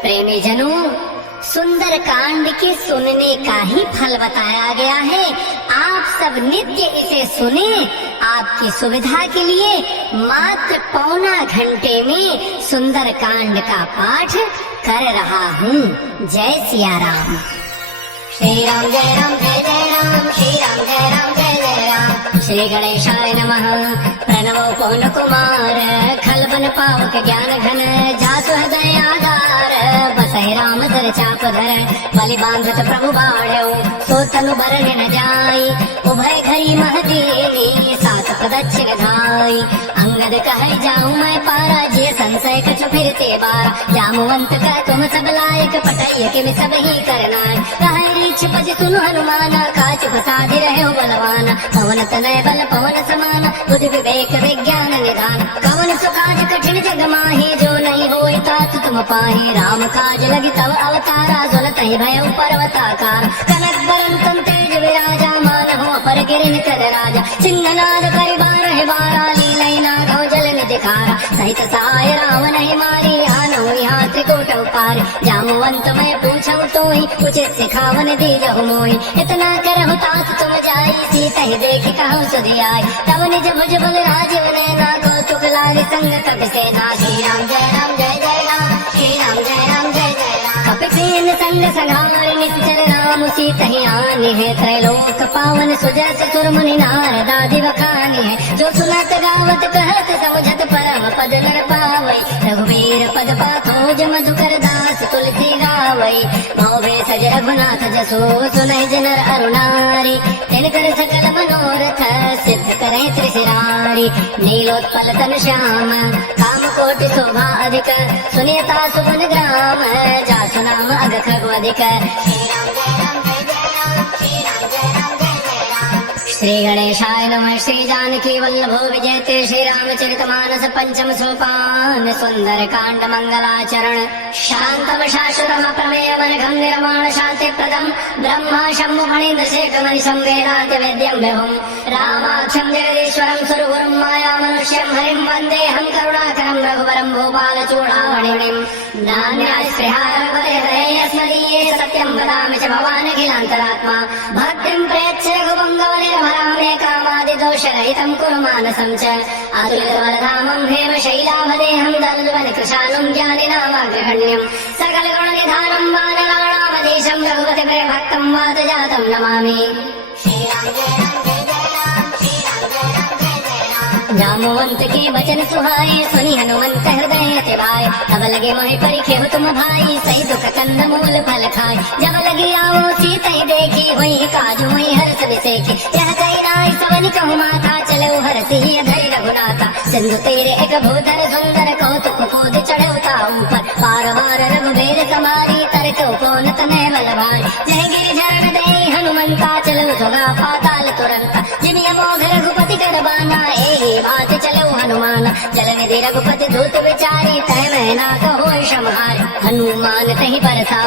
प्रेमी जनों, सुंदर कांड के सुनने का ही फल बताया गया है। आप सब नित्य इसे सुने। आपकी सुविधा के लिए मात्र पौना घंटे में सुंदर कांड का पाठ कर रहा हूँ। जय सिया राम। श्री राम जय राम जय जय राम, श्री राम जय राम जय जय राम। श्री गणेशाय नमः। प्रणवो पवन कुमार, खलबन पावक ज्ञान घन, जासु हृदय आधार, बसहि राम धर चाप धर, बलि बांधत प्रभु बाढ़ो, सो तनु बरन न जाई, उभय घरी महदीनी, सात प्रदक्षिण धाई। अंगद कहे जाऊं मैं पारा, जे संशय कछु फिरते बारा, जामुवंत का तुम सब लायक, पटैय के सब ही करना। कहे रीछ पज सुनु हनुमाना, काच फसादि रहे बलवाना, पवन तनय बल पवन समाना, बुद्धि विवेक विज्ञान निधान। कवन सुकाज कठिन जग माही, जो नहीं होई तात तुम पाही। राम काज लगी तव अवतारा, ज्वलत ही भय पर्वताकार। कनक बरन तुम तेज विराजा, मानहो अपर गिरिन कर राजा। सिंहनाद करि बारह बारा, लीलई नागो जल निधिकारा। सहित सहाय रावण ही मारी, आनो यहाँ त्रिकूट उपारी। जामुवंत मैं पूछऊं तोहि, उचित सिखावन दीजहु मोहि। इतना करहु तात तुम जाई, सीता ही देखि कहूँ सुधि आई। तब निज भुज बल राजीव नैना, कौतुक लाल संग कपि सेना। श्री राम जय राम जय जय राम, श्री राम जय राम जय जय राम। कपिसेन संग संहार, निश्चर राम सीता ही आनी है। त्रैलोक पावन सुजस सुर मुनि नारद आदि बखानी है। जो सुनत गावत कहत समुझत परम पद नर पावई। रघुवीर पद पाथोज मधुकर दास तुलसी गावई। भवे सज रघुनाथ जसो, सुनहि जनर अरुणारी। तिनकर सकल मनोरथ, सिद्ध करे त्रिशिरारी। नीलोत्पल तन श्याम, काम कोटि शोभा अधिक। सुनियता सुगुन ग्राम, जासु नाम अग खगु अधिक। श्री राम जय राम जय जय राम, श्री राम जय राम जय जय राम। श्री गणेशाय नमः। श्री जानकी वल्लभो विजयते, श्री रामचरितमानस पंचम सोपान। सुंदर कांड मंगलाचरण। शांतम शाश्वतम प्रमेय मनघम निर्माण शांति प्रदम। ब्रह्मा शंभु फणीन्द्र शेख मनिषं वेदांत वेद्यं विभुं। रामाख्यं जगदीश्वरं सुरगुरुं माया मनुष्यं हरिं वन्देऽहं करुणाकरं रघुवरं भूपाल चूडामणिं। नान्यास्पृहारपते हरे अस्मदीये, सत्यं वदामि च भवानखिलान्तरात्मा। भक्तिं प्रयच्छ रघुपङ्गवनिर्भरामे, कामादिदोषरहितं कुरु मानसं च। अतुलितबलधामं हेमशैलाभदेहं, दलद्वनकृशानुं ज्ञानिनामाग्रगण्यं। सकलगुणनिधानं वानराणामधीशं, रघुपतिप्रियभक्तं वातजातं नमामि। श्री राम जय राम जय जय राम, श्री राम जय राम जय जय राम। जामुवंत के वचन सुहाए, सुनि हनुमंत हृदय तिवाए। तब लगे मोहि परिखेहु तुम भाई, सही दुख कंद मूल फल खाए। जब लगे आओ सीता देखी, वही काजू वही हर्ष विसेखी। यह कही राय सवन कहु माता, चलो हरसि धरि रघुनाथा। सिंधु तेरे एक भूधर सुंदर, कौतुक कूद चढ़ौता ऊपर। पार वार रघुबीर समारी, तरको कौन तनय बल भारी। जय गिरिधरण दे हनुमंता, चलो सुगा पाताल तुरंता। जिमिया मोघ रघुपति कर बाना, एहि बात चलो हनुमान। जल निधि रघुपति धूत विचारी, तय मैना कहो क्षमार। हनुमान तहि बरसा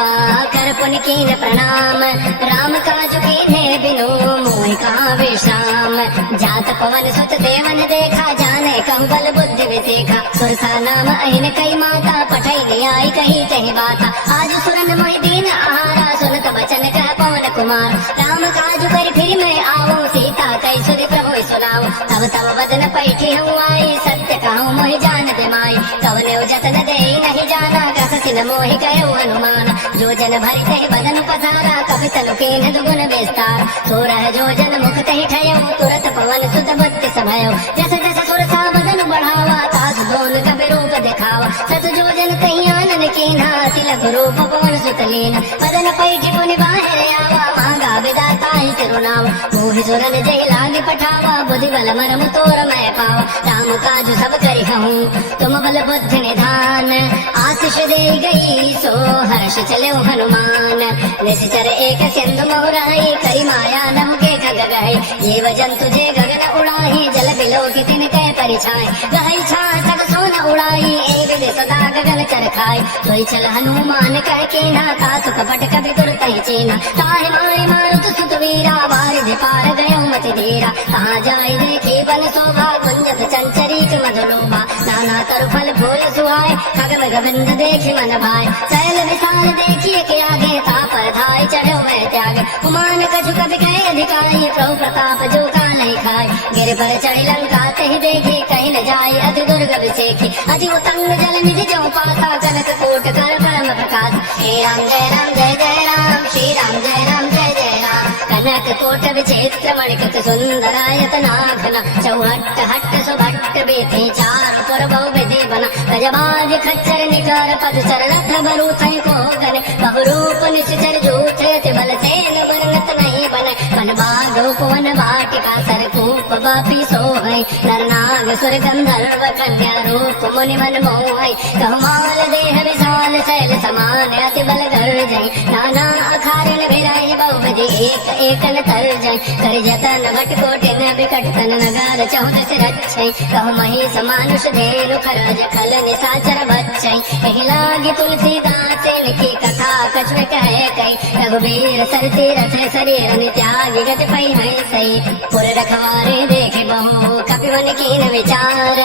कर पुनि कीन प्रणाम। राम काज कीन्हे बिनु, मोहि कहाँ विश्राम। जात पवन सुत देवन देखा, जाने कहु बल बुद्धि विसेखा। सुरसा नाम अहिन कई माता, पठई न्याय कही तहि बाता। आज सुरन मोहि दीन आहारा, सुनत बचन कह पवन कुमार। राम काज कर फिर मैं आऊँ, सीता कई सुधि प्रभु सुनाऊँ। तब तब बदन पैठी हूँ आई, सत्य कहूँ मोहि जान दे माई। कवने जतन दे नहीं जाना, कसि न मोहि कहो हनुमान। जो जन भरि तहि बदन पसारा, कपि तनु कीन्ह दुगुन विस्तार। सोरह जो जन मुख तहि ठयो, तुरत पवन सुत बुद्धि सभयो। जस जस सुरसा बदन बढ़ावा, तास दोन कपि रूप दिखावा। सत जो जन तहि आनन कीन्हा, तिलक रूप पवन सुत लीन्हा। बदन पैठी पुनि बाहिर आवा, मांगा विदाता ही सिरुनावा। मोहि सुरन जय लागे पठावा, बुद्धि बल मरम तोर मैं पावा। राम काज सब करि कहूँ, तुम बल बुद्धि निधान। आशीष दे गई सो हर्ष चलो हनुमान। निश्चर एक सिंधु मोराई, करी माया नभ के खग गए। जीव जंतु जे गगन उड़ाही, जल बिलो की तिनके परिछाए। गहई छा सग सोन उड़ाई, एक दे सदा गगन चर खाए। सोई चल हनुमान कह कीन्हा, तासु कपट कपि तुरत ही चीन्हा। ताहि मारि मारुत सुत वीरा, वारिधि पार गयो मति धीरा। कहाँ जाई देखी बन शोभा, कुंजत चंचरीक मधुलोभा। नाना तरु फल फूल सुहाए, खग तब गोविंद देखी मन भाई, शैल विशाल देखिए के आगे तापर धाय चढ़ो मैं त्याग, कुमान कछु कभी कहे अधिकारी प्रभु प्रताप जो का नहीं खाए, गिर पर चढ़ी लंका तही देखी कहीं न जाय, अति दुर्गम सेखी अति उतंग जल निधि जो पासा, कनक कोट कर परम प्रकाश, श्री राम जय राम जय जय राम, श्री राम जय राम जय जय राम, कनक कोट विचित्र मणिकृत सुंदरायत नाघना, चौहट्ट हट्ट सुभट्ट बेथे चार पुर बहु विधि बना, गजबाज खच्चर निकार पद चरणथ बरु थई को गने, बहुरूप निश्चर जूथ बल सेन वर्णत नहीं बने, वन बाग उपवन वाटिका सरकूप बापी सोहै, नर नाग सुर गंधर्व कन्या रूप मुनि मन मोहै, कहमाल देह विशाल शैल समान अति बल गर्जै, नाना अखारण भिराई बहुविधि एक एकन तरजै, कर जतन भट कोटिन विकट तन नगर चौदस रक्षै, कहु महिष मानुष धेनु खरज खल निशाचर बच्चै, एहि लागी तुलसीदास इनकी कथा कछुए कहे कई, रघुवीर सर तीरथ शरीर त्यागी गति पै है सही, पुर रखवारे देखे बहु कपिवन कीन विचार,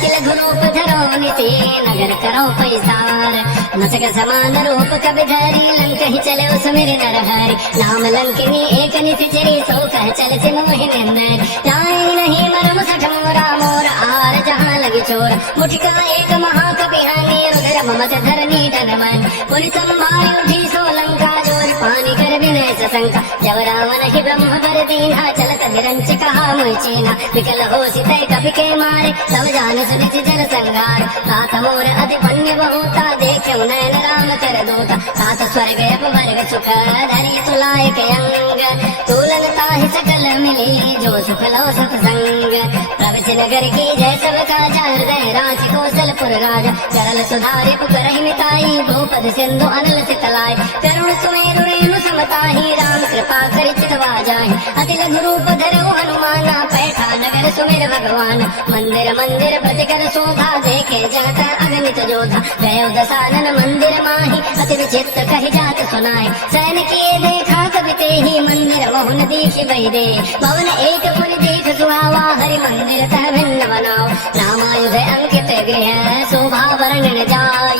तिलघु रूप धरो निति नगर करो पैसार, मसक समान रूप कवि धरी लंक ही चले उस मेरे नरहरि, नाम लंकिनी एक निचरी सो कह चल से मोहिनी नर, जाए नहीं मरम सठ मोरा मोर आर जहाँ लगी चोर, मुठिका एक महाकवि हानि रुद्र ममत धरनी धन मन, पुनि संभाई उठी सो लंका जोर पानी कर विनय सशंका, जब रावण ही ब्रह्म बर दीना चलत विरंच कहा मोहि चीना, विकल हो सितय कपि के मारे तब जान सुनिच जल संगार, तात मोर अति पुण्य बहुता देखे नयन राम कर दूता, तात स्वर्ग अपवर्ग सुख धरि तुलाय के अंग, तुलन ताहि सकल मिली जो सुख लो सत्संग, प्रवचि नगर की जय सब काजा हृदय राज कौशलपुर राजा, सरल सुधारि पुकरहि मिताई भूपद सिंधु अनल सितलाय, करुण सुमेरु रेणु समताहि राम कृपा करि चितवा जाहि, अति लघु रूप धरऊ हनुमाना पैठा नगर सुमेर भगवान, मंदिर मंदिर प्रतिकर शोभा देखे जगत अगणित जोधा, गयो दसानन मंदिर माही अति विचित्र कहि जात सुनाए, सैन किए देखा कवि तेहि मंदिर मोहन दीखि बहि दे, भवन एक पुनि देख सुहावा हरि मंदिर तह भिन्न बनाओ, रामायुध अंकित गृह शोभा वर्णन जाय,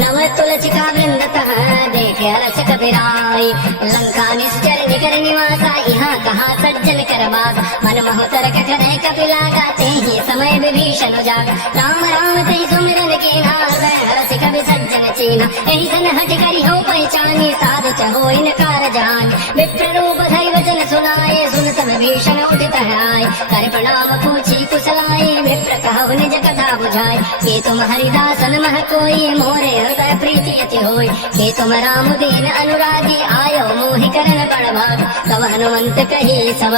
नव तुलसिका वृंद तह देखे रस कबिराय, लंका निश्चर निकर निवासा यहाँ कहा सज्जन कर बासा, मन महोतर करे कपिला गाते ही समय विभीषण जागा, राम राम ते सुमिरन कीना हृदय हरसि कवि सज्जन चीना, एहि सन हट करि हो पहचानी साधु चहो इनकार जान, विप्र रूप धरि वचन सुनाए सुन सब विभीषण उठित आए, कर प्रणाम पूछी कुशलाए विप्र कहु निज कथा बुझाए, के तुम हरिदासन मह कोई मोरे हृदय प्रीति अति होय, के तुम राम दीन अनुरागी आयो मोहि करन बड़ भाग, तब हनुमंत कही सब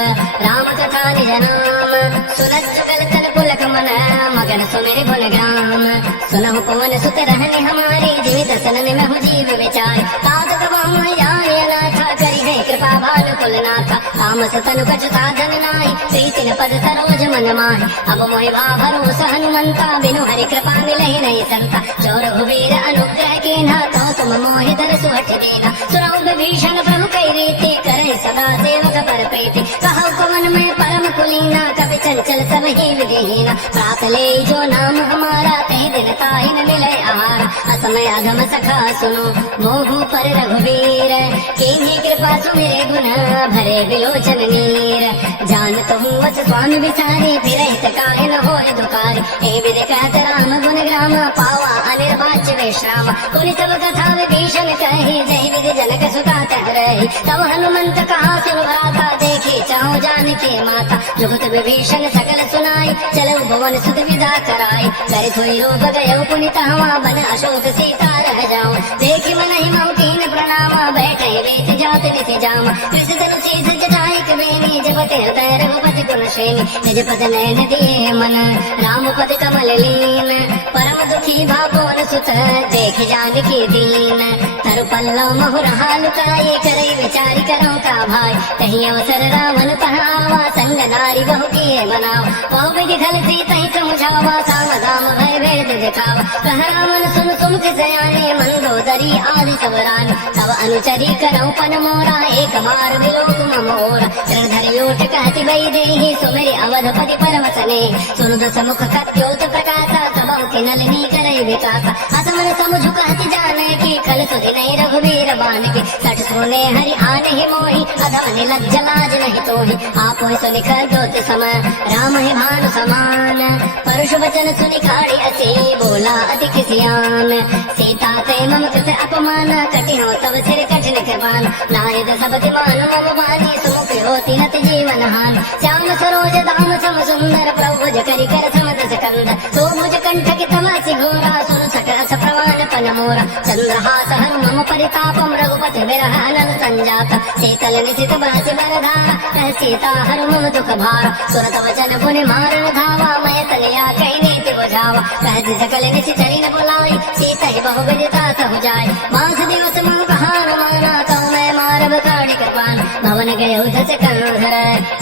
राम कथा निज नाम, सुनत सकल तन पुलक मन मगन सुमिर गुण ग्राम, सुनहु पवन सुत रहने हमारे जीवित सनन में हो जीव विचार, तात तब जाने अनाथा करी है कृपा भानु कुल नाथा, तामस तनु कछु साधन नाहि प्रीति न पद सरोज मन माहि, अब मोहि भा भरोसा हनुमंता बिनु हरि कृपा मिलहि नहीं संता, चोर कुबेर अनुग्रह कीन्हा तो तुम मोहि दरसु हठ देना, सुनहु विभीषण प्रभु कई रीति करे सदा सेवक पर प्रीति, कहु पवन में परम कुलीना कपि चंचल सब ही विधिहीना, प्रात ले जो नाम हमारा ते दिन ताहि न मिले आहार, असमय अधम सखा सुनो मोहु पर रघुवीर, कीन्ही कृपा सुमिरे गुण भरे विलोचन नीर, जानत हूँ वस स्वामी विचारी फिरहित काहे न होय दुखारी, हे विधि कहत राम गुण ग्राम पावा अनिर्वाच्य विश्राम, पुनि सब कथा विभीषण कही जय विधि जनक सुता तह रही, तब हनुमंत कहा सुन भ्राता देखी चाहो जानकी माता, जुगत विभीषण सकल सुनाई चलो भवन सुध विदा कराई, कर सोई रूप गयो पुनि तहवा बन अशोक सीता रह जाओ, देखी मन ही मौकीन प्रणामा बैठे वेत जात निति जामा, कृष्ण धनु शीस जटाई कबीनी जपते हृदय रघुपति गुण श्रेणी, निज पद नयन दिए मन राम पद कमल लीन, परम दुखी भागोन सुत देख जानकी दीन, तरु पल्लव महुर हाल काये करई विचारी करो का भाई, कहीं अवसर रावण कहावा संग नारी बहु किए बनाओ, बहु विधि खल तही समझावा साम दाम भय भेद दिखावा, कह रावण सुन सुन के सयाने मंदोदरी आदि सबरान, तब अनुचरी करौ पन मोरा एक मार विलोक ममोरा, रणधर योट कहति बई देहि सुमेरि अवधपति परम सने, सुनु दस मुख कत्योत प्रकाशा सबहु के नलिनी करई करी विकासा असमन समझु कहती जाने की कल सुधि नहीं रघुवीर बान की सठ सोने हरि आने ही मोही अधम लज्ज लाज नहीं तोही आप सुनि दोत समय राम है भानु समान परुष वचन सुनि खाड़ी असी बोला अति किसियान सीता ते मम कृत अपमान कटि हो तब सिर कठिन कृपान नायद सबति मानु मम वाणी सुमुख होती नत जीवन हान श्याम सरोज दाम सम सुंदर प्रभुज करि कर समदस कंद तो मुझ कंठ की तमाची घोरा सुन सकस प्रवान पन मोरा चंद्रहास हर मम परितापम रघुपति विरह अनल संजात शीतल निशित बाच बरधारा सीता हर मम दुख भार सुरत वचन पुनि मारण धावा मैं तनया कई नीति बुझावा कहति सकल निशि चरी न बुलाई सीता ही बहु विदिता सहु जाय मास दिवस मम कहान माना तो मैं मारब काढ़ी कृपान भवन गए उधस कंधर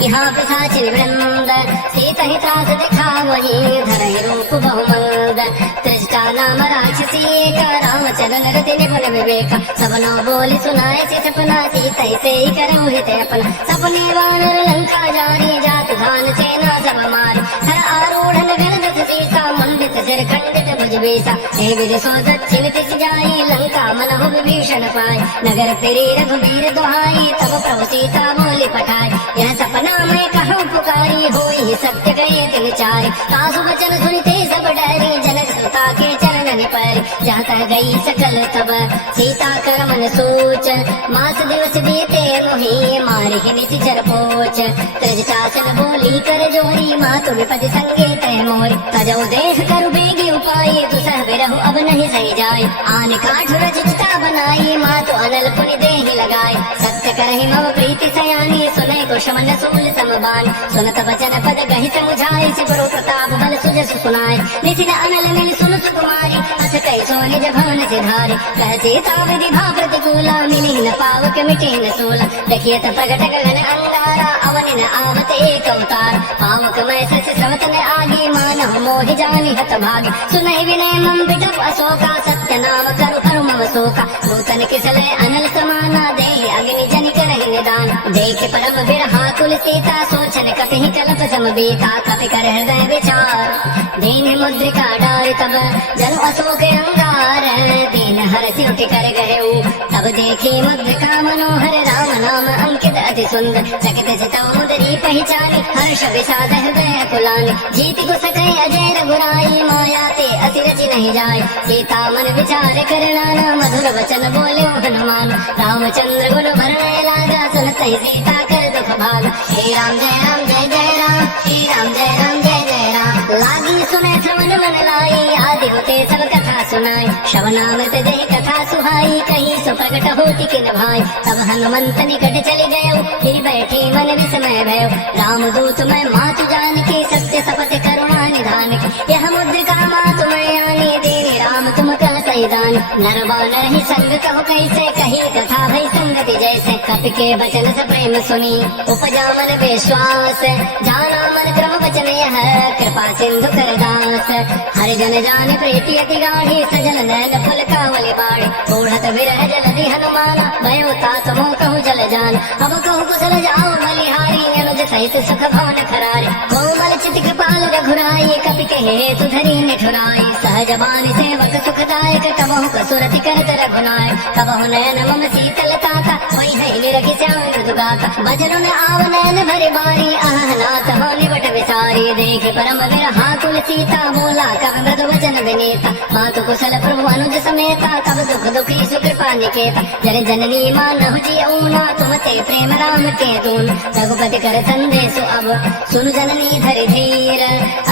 यहाँ पिशाचिन वृंद सीता ही त्रास दिखा वही धर रूप बहुमंद त्रिष्टा नाम राक्षसी एक राम चलन रति निपुण विवेक सबनो बोली सुनाए से सपना सीता ही से ही करो हित अपना सपने वानर लंका जारी जात धान सेना सब मार हर आरूढ़ नगर दस सीता मंडित सिर खंडित भुज बेसा हे विजय सो दक्षिण तिस जाई लंका मन हो विभीषण पाए नगर तेरी रघुवीर दुहाई तब प्रभु सीता बोली पठाई यह सपना मैं कहूँ पुकारी होई सत्य गए तिन चार सासु वचन सुनते सब डरी जनक सुता के चरण पर जाता गई सकल तब सीता कर मन सोच मास दिवस बीते मोही मारे ही निशि चर पोच त्रिजटासन बोली कर जोरी माँ तुम पद संगे तय मोरी तजो देख कर बेगी उपाय तु सह बिरहु अब नहीं सही जाय आन काठ रचिता बनाई माँ तो अनल पुनि देहि लगाई सत्य करहि मम प्रीति सयानी सुने कुशमन सूल समबान सुनत वचन पद गहि समुझाई सिपुरु प्रताप बल सुजस सुनाय निशिन अनल मिल सुन सुकुमारी अस कई सो निज भवन सिधारी कह सीता विधि भा प्रतिकूला मिली न पावक मिटे न सूला देखिए त प्रगट गगन अंगारा अवनि न आवत एक अवतार पावक मैं सच स्रवत न आगे मानव मोहि जानि हत भागी सुनहि विनय मम बिटप अशोका सत्य नाम करु करु मम शोका नूतन किसले अनल समाना दे अग्नि जनि करहि निदान देख परम बिरहा कुल सीता सोचन कपि कल्प सम बीता कपि कर हृदय विचार दीन मुद्रिका डारि तब जन अशोक अंगार दीन हरसि उठि कर गए तब देखे मुद्रिका मनोहर राम नाम अंकित अति सुंदर चकित चितौ मुदरी पहचानी हर्ष विषाद हृदय कुलानी जीत को सकै अजय रघुराई माया ते अति रचि नहीं जाय सीता मन विचार कर नाना मधुर वचन बोले हनुमान रामचंद्र गुण भरने लागा सुनत ही सीता कर दुख भाग हे राम जय राम जय जय राम श्री राम जय राम जय जय राम लागी सुने श्रवण मन लाई आदि होते सब कथा सुनाई श्रवणामृत दे कथा सुहाई कहीं सो प्रकट होती किन भाई तब हनुमंत निकट चले गयो फिर बैठे मन विस्मय भयो रामदूत मैं मातु जान के सत्य सपथ करुणा निधान की यह मुद्रिका मातु मैं आने देने राम तुम कह सही दान नर बानर ही संग कहो कैसे कही कथा भई संगति जैसे कपि के वचन से प्रेम सुनी उपजा मन विश्वास जाना मन क्रम वचन यह कृपा सिंधु कर दास हर जन जान प्रीति अति गाढ़ी सजल नैन फुल कावली बाड़ी ओढ़त विरह जलधि हनुमाना भयो तात मोह कहु जल जान अब कहु कुशल जाओ बलिहारी अनुज सहित सुख भवन खरारी कोमल चित कृपाल रघुराई कपि कहे तु धरी निठुराई सहज बानी सेवक सुखदायक कबहु कसुरति करत रघुनाय कबहु नयन मम शीतलता का वही है निरखि श्याम मृदुगाता बजरुन आव नयन भरि बारी आहनात हो निबट विसारी देख परम विरहा कुल सीता बोला कब मृदु वचन विनीता मातु कुशल प्रभु अनुज समेता तब दुख दुखी सुकृपा निकेता जन जननी मानहु जियऊना तुम ते प्रेम राम के दून रघुपति कर संदेश अब सुन जननी धरि धीर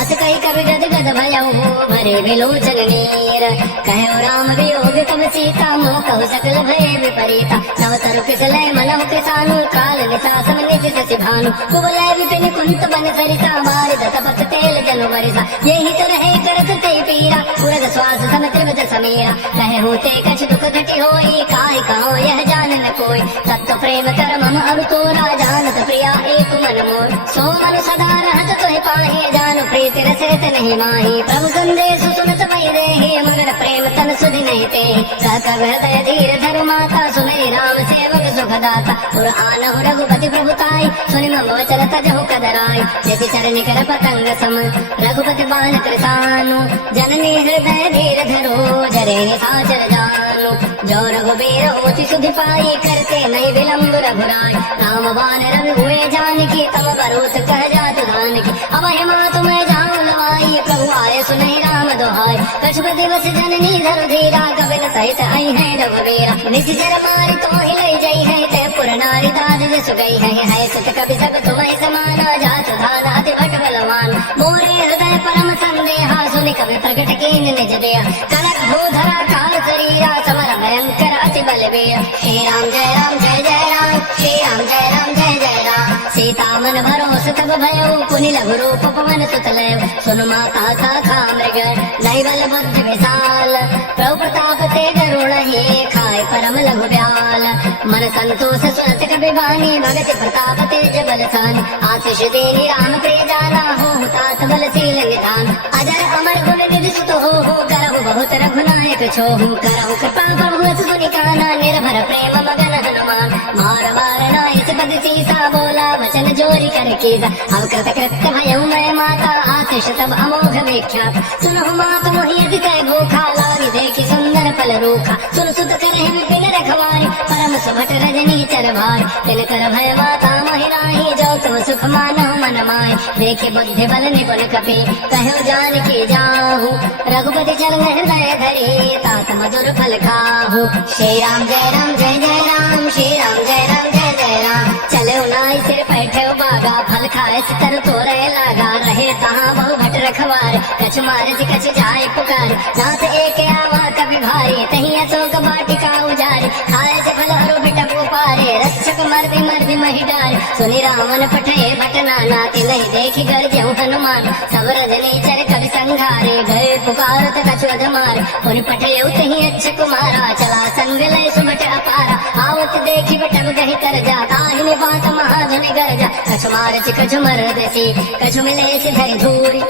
अस कही कवि गद गद भयऊ भरे विलोचन नीर कहो राम वियोग तब सीता मोह कहु सकल भय विपरीता नव तरु किसलय मनहु किसानु काल निशासम निज शशि भानु कुवलय विपिन कुंत बन सरिता मारिद तपत तेल जनु बरिसा यही तो रहे करत ते पीरा पुरग श्वास सम त्रिवत समीरा कहे होते कछ दुख घटी होई काय कहो यह जान न कोई तत्व प्रेम कर मम अरु तोरा जानत प्रिया एक मन मोर सो मन सदा रहत तोहि पाहि जान प्रीति रसत नहीं माही प्रभु संदेश सुनत मई देहि मगर प्रेम तन सुधि नहीं ते। कह हृदय धीर धरु माता, सुनरी राम सेवक सुखदाता। पुराण हो रघुपति प्रभुताई, सुनि मम वचन तजहु कदराई। जैसे चरण कर पतंग सम, रघुपति बान कृतानु। जननी हृदय धीर धरो, जरे साचर जानु। जो रघुबीर होति सुधि पाई, करते नहीं विलम्ब रघुराई। राम बान रवि हुए जानकी, तम भरोस कह जातु धानकी। अब हिमा तुम्हें जाऊं लवाई, प्रभु आए सुनहि राम दोहाई। कछुक दिवस जननी धरु धीरा, कबिन सहित आई है रघुबीरा। निशिचर मारी तो ही लई जई है, ते पुर नारी दाद जसु गई है। सत कवि सब तुम्हें समाना, जातु धाना अति भट बलवान। मोरे हृदय परम संदेहा, सुनि कवि प्रगट कीन निज देहा। कनक भूधरा काल शरीरा, समर भयंकर अति बलबीर। श्री राम जय राम जय जय राम, श्री राम जय राम जय जय राम। सीता मन भरोस तब भयो, पुनि लघु रूप पवन सुत लयो। सुन माता शाखा मृग, नहीं बल बुद्धि विशाल। प्रभु प्रताप ते गरुण ही, खाए परम लघु ब्याल। मन संतोष सुनत कबि बानी, भगति प्रताप तेज बलशानी। आशीष देनी राम प्रिय जाना, हो तात बलशील निधान। अजर अमर गुण निधि सुत हो, करहु बहुत रघुनायक छोहु। करहु कृपा प्रभु सुनि काना, निर्भर प्रेम मगन हनुमान। मार मार नाई पद सीसा, बोला वचन जोरी कर कीसा। अब कृत कृत्य भयउ मैं माता, आशीष तब अमोघ विख्यात। सुनहु मात मोहि अति तय भूखा, लागी देखी सुंदर फल रूखा। सुन सुत करहि विपिन रखवारी, परम सुभट रजनी चर भारी। तिन कर भय माता मोहि नाहि, जो तुम सुख मानहु मन माहि। देखे बुद्धि बल निपुण कपि, कहो जानकी जाहु। रघुपति चरण हृदय धरि, तात मधुर फल खाहु। श्री राम जय राम जय जय राम, श्री राम जय राम जय जय राम। चले नाई सिर बैठे बागा, फल खाए सितर तोरे लागा। रहे तहाँ बहु भट रखवार, कछ मारे से कछ जाए पुकार। नाथ एक आवा कभी भारी, तही अशोक वाटिका उजारी। खाए से फल हरु बिटप पारे, रक्षक मर्दि मर्दि महि डारे। सुनि रावण पठे भट नाना, तिलहि देखि गरजहु हनुमान। सब रजनी चर कवि संघारे, गए पुकारत कछु अधमारे। पुनि पठेउ तही अच्छ कुमारा, चला संग लय सुभट अपारा। आवत देखि बटब गहि तर जा, ताहि बात महाजन गरजा। कछु मार से कछु मर्द से, कछु मिले से धरि धूरी।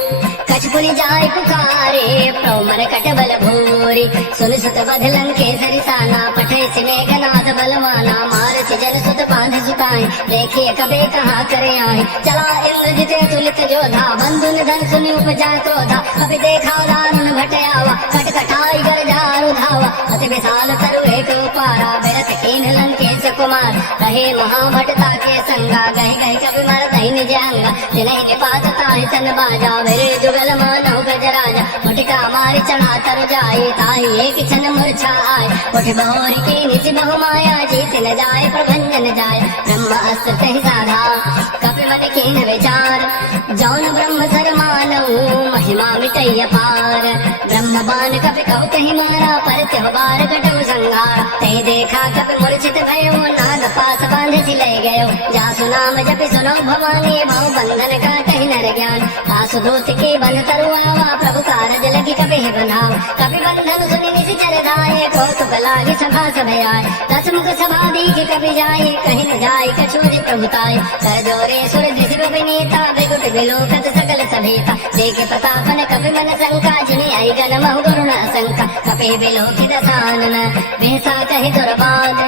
कछु पुनि जाय पुकारे, प्रभु मर कट बल भूरी। सुन सुत बध लंकेसरि साना, पठे से मेघनाद बलवाना। मार से जन सुत बांध सुताई, देखिए कबे कहाँ करे आए। चला इंद्रजित तुलित जोधा, बंधु निधन सुनि उपजा क्रोधा। कभी देखा दारुण भट आवा, कट कटाई गरजारु धावा। अति विशाल तरु एक पारा, बिरत कीन लंकेश कुमार। रहे महाभटता के संगा, गहि गहि कभी मर दही निज अंगा। जिनहि निपात ताहि सन बाजा, मेरे जुगल मानव गजराजा। मुटिका मारी चढ़ा तर जाए, ताहि एक क्षण मूर्छा आए। उठ बहुरी की निज बहु माया, जीत न जाए प्रभंजन जाए। ब्रह्मास्त्र तहि साधा, कपि मन कीन विचार। जौन ब्रह्म सर मानऊ, महिमा मिटई अपार। ब्रह्म बाण कपि कहु तहि मारा, पर त्यों बार कटउ संघार। तहि देखा कपि मूर्छित भयो, नाग पास बांधे सिलय गयो। जासु नाम जपि सुनो भवानी, बहु बंधन काटहि नर ज्ञान। आसु दूत के बन तरुआवा, प्रभु कारज लगी कपि बंधावा। कपि बंधन सुनि निशिचर धाये, कौतुक लागी सभा सब आए। दसमुख सभा दीख कपि जाए, कहि न जाय कछु अति प्रभुताय। कर जोरे सुर दृशि विनीता, बिगुट बिलोकत सकल सभेता। देखे प्रतापन कपि मन शंका, जिनि आई गण महु गरुण शंका। कपि बिलोकित सानन, बेसा कहि दुर्बाद।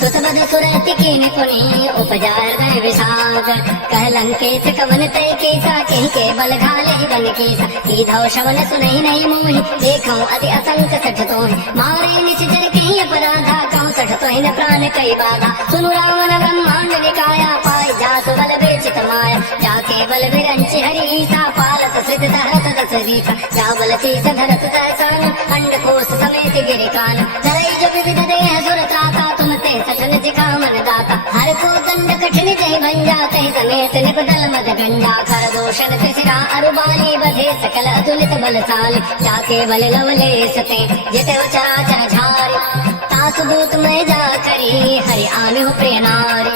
सुत बध सुरति कीन पुनि, उपजा हृदय विषाद। कह लंकेश कवन तय केसा, कहि के बल घाले बन केसा। सीधौ शवन सुनहि नहीं मोहि, देखौ अति असंक सठ तोहि। मारे निशिचर कहि अपराधा, कहु सठ तोहि न प्राण कई बाधा। सुनु रावण ब्रह्मांड निकाया, पाई जासु बल बेचित माया। जाके बल विरंचि हरि ईसा, पालत सिद्ध धरत दस सीसा। जा बल शीस धरत दहसान, अंडकोश समेत गिरिकान। धरई जो विविध देह सुर त्राता, तुम ते सठन जिका मन दाता। हर को दंड कठिन जय भंजा, तहि समेत निपदल मद गंजा। कर दोषण त्रिशिरा अरुबाली, बधे सकल अतुलित बलशाली। जाके बल लवलेश ते, जिते चराचर झारी। तासु दूत मैं जा करी, हरि आने हो प्रिय नारी।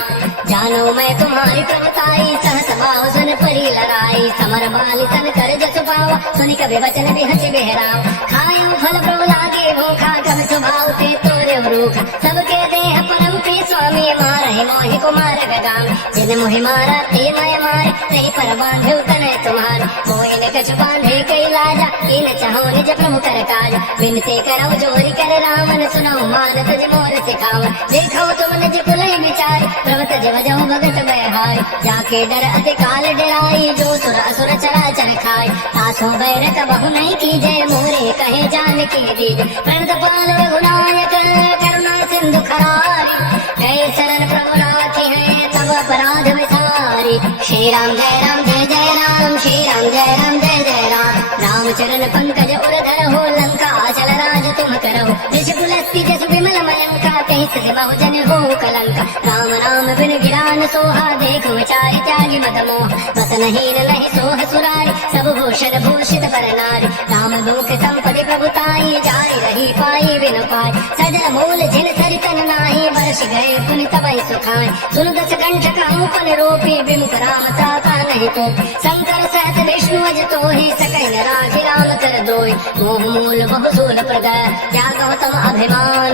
जानो मैं तुम्हारी प्रभुताई, सहस भाव सुन परी लड़ाई। समर बाली सन कर जसु पावा, सुनि कबि वचन बिहसि बिहराव। खायो फल प्रभु लागे भूखा, कबि स्वभाव ते तोरे रूखा। सबके देह परम प्रिय स्वामी, मारहि मोहि कुमार गगाम। जिन मोहि मारा ते मैं मारे, तहि पर बांधु तनय तुम्हारे। मोहि कछु बांधे कई लाजा, कीन चाहो निज प्रभु कर काज। विनते करो जोरी कर रावण, सुनो मान तुझ मोर सिखावन। देखो तुम निज कुलई विचार, प्रभु तज वजहु भगत बहार। जाके डर अति काल डराई, जो सुर असुर चराचर खाए। तासो बैर कबहु नहीं कीजे, मोरे कहे जान की दीज। प्रणत पाल रघुनायक, करुणा सिंधु खरारी। जय शरण प्रभु राखी है, तब अपराध विसारी। श्री राम जय राम जय जय राम, श्री राम जय राम जय जय राम। रामचरण पंकज उरधर हो, लंका चल राज तुम करो। ऋषिकुलस्ति जसु विमल मयंका, कहीं सज बहुजन हो कलंका। राम नाम बिन गिरान सोहा, देखो विचारि त्यागी मद मोह। बस नहीं सोह सुरारी, सब भूषण भूषित पर नारी। राम लोक संपदि प्रभुताई, जाय रही पाई बिनु पाई। सजल मूल जिन सरितन नाही, वर्ष गए पुनि तबहि सुखाए। सुन दस कंठ कहूँ पन रोपी, विमुख राम त्राता नहीं को। शंकर सहस विष्णु अज तोहि, सकल राखि राम कर दोई। मोह मूल बहुसूल प्रदय, त्यागो तम अभिमान।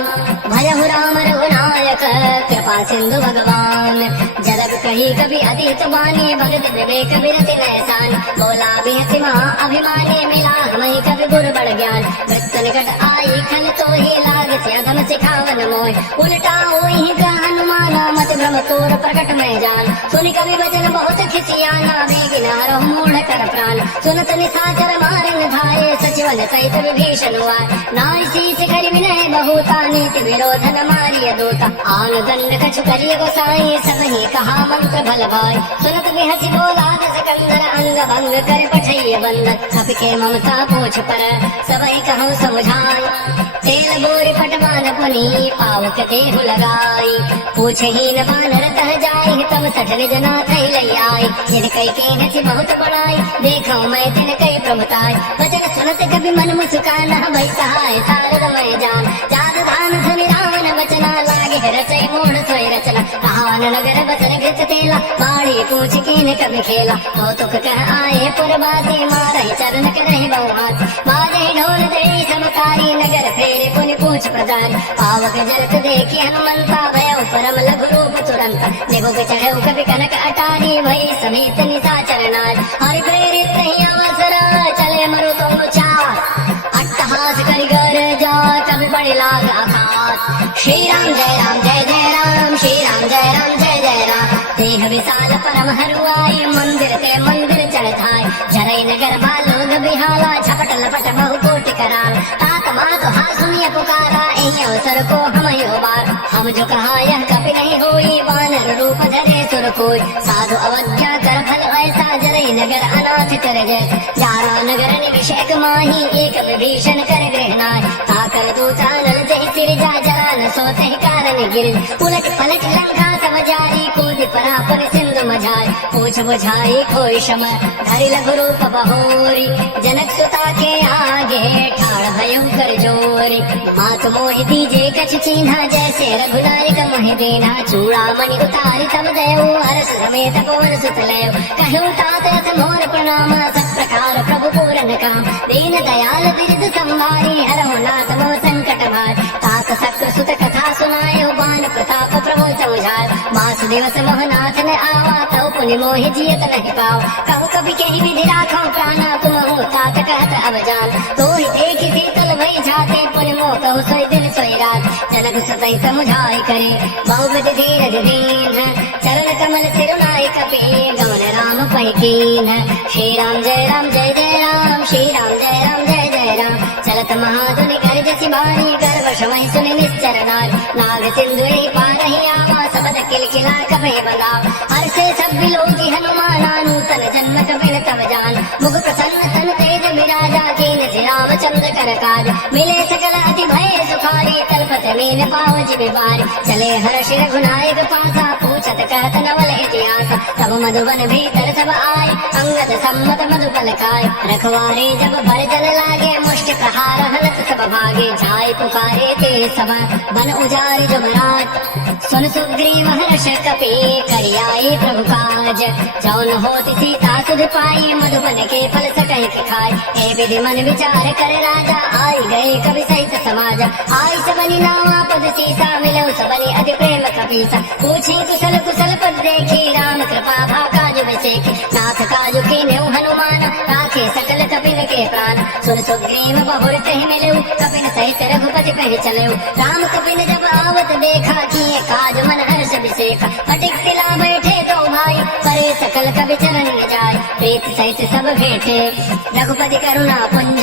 भयहु राम रघुनायक, कृपा सिंधु भगवान। जलग कही कभी अतीत बानी, भगत विवेक विरति नैसान। बोला बिहति महा अभिमानी, मिला हमें कभी गुर बड़ ज्ञान। वृत्त निकट आई खल तो ही, लाग से अधम सिखावन मोय। उल्टा होई का हनुमान, मत भ्रम तोर प्रकट में जान। सुनि कवि वचन बहुत खिसियाना, बेगिनारो मूढ़ कर प्राण। सुनत निशाचर मारन धाये, सचिवन सहित विभीषण हुआय। नारी शीस करि विनय बहुता, नीति विरोध न मारिय दूता। आन दंड कछु करिय गोसाई, सबहि कहा मंत्र भल भाई। सुनत बिहसि बोला दस कंदर, अंग भंग कर पठइय बंदर। कपि के ममता पूछ पर, सबहि कहूँ समझाई। तेल बोरी पटवान पुनी, पावक देहु लगाई। पूछहि न बानर तह जाई, तब सठ निज नाथ लई आई। जिन कई के बहुत बड़ाई, देखो मैं तिन कई प्रभुताई। वचन सुनत कभी मन मुस्काना, भई सहाय शारद मैं जान। जात धान सुनि रावण वचना, लागे रचय मोड़ सोय रचना। कहावन नगर बसन घृत तेला, बाड़ी पूछ कीन कभी खेला। कौतुक कह आए पुरवासी, मारहि चरण करहि बहुहासी। बाजे ढोल दे समकारी, नगर फेरे पुनि पूछ प्रदान। पावक जलत देखि हनुमंता, भयउ परम लघु रूप तुरंत। निभुक चढ़ऊ कभी कनक अटारी, भई समेत निशाचर नार। हरि प्रेरित नहीं अवसर, चले मरु तुम चार। अट्टहास करि गर जा, कभी बड़े लाग आघात। श्री राम जय राम जय जय राम, श्री राम जय राम जय जय राम। देह विशाल परम हरुआई, मंदिर ते मंदिर चढ़ाई। जरई नगर बालोग बिहाला, झपट लपट बहु कोटि कराल। तात मात हा सुनिय पुकारा, एहि अवसर को हम बार। हम जो कहा यह कभी नहीं होई, वानर रूप धरे सुर कोई। साधु अवज्ञा कर फल ऐसा, जरई नगर अनाथ कर जैसा। जारा नगर निषेक माही, एक विभीषण कर गृहनाय। ताकर दूता नल जहि सिर जा, जरा न सोते कारण गिर। उलट पलट लंका सब जारी, कूद परा पर सिंधु मझारी। पूछ बुझाई कोई शम, धरि लघु रूप बहोरी। जनक सुता के आगे, ठाड़ भयं कर जोरी। मात मोहि दीजे कछु चीन्हा, जैसे रघुनायक मोहि दीना। चूड़ामणि उतारी तब दयऊ, हर्ष समेत पवन सुत लयऊ। कहूँ तात अथ मोर प्रणाम, सब प्रकार प्रभु पूरन काम। दीन दयाल बिरद संभारी, हरहु नाथ मोह संकट भार। तात सक्त सुत कथा सुनायो, बान प्रताप प्रभु समझाय। मास दिवस मोहनाथ ने आवा, तौ पुनि मोहि जियत नहीं पाओ। कहु कभी के विधि राखो प्राणा, तुम हो तात कहत अब जान। तो ही एक शीतल भई जाते, पुनि मोह कहु सोई दिन सोई रात। जनक सुतई समुझाई करे, बहुविधि धीरज दीन। चरण कमल सिरुनाई कपि, गौर राम पै कीन। श्री राम जय राम जय जय राम, श्री राम जय राम जय जय राम। चलत महाधुनि कर जसि बानी, गर्भ समय सुनि निश्चर नारी। नाग सिंधु ही पारहि आवा, सबद किलकिला कभे बनाव। हर्षे सब बिलोकी हनुमाना, नूतन जन्म कबिन तब जान। मुख प्रसन्न तन तेज विराजा, कीन सि रामचंद्र कर काज। मिले सकल अति भय सुखारी, तलपत मीन पाव जिमि बारी। चले हर्ष रघुनायक पासा, पूछत कहत नवल इतिहास। तब मधुबन भीतर सब आए, अंगद सम्मत मधुबल खाए। रखवारे जब भर जन लागे, मुष्टि प्रहार हलत सब भागे। जाय पुकारे ते सब, बन उजारि जुमराट। सुन सुग्रीव हर्ष कपि, करियाई प्रभु काज। जौन होति सीता सुध पाई, मधुबन के फल सकहि खाय। हे विधि मन विचार कर राजा, आई गए कवि सहित समाज। आई सबनि नावा पद सीसा, मिलौ सबनि अति प्रेम कपीसा। पूछे कुशल कुशल पद देखी, राम कृपा भा काज बिसेखी। नाथ काज कीन्हु हनुमान, राखी त्यागे सकल कपिन के प्राण। सुन सुग्रीव बहुरत ही मिले कपिन सहित रघुपति कहि चले। राम कपिन जब आवत देखा किए काज मन हर्ष विशेखा। फटिक तिला बैठे दो भाई करे सकल कवि चरण जाय। प्रीत सहित सब भेटे रघुपति करुणा पुंज।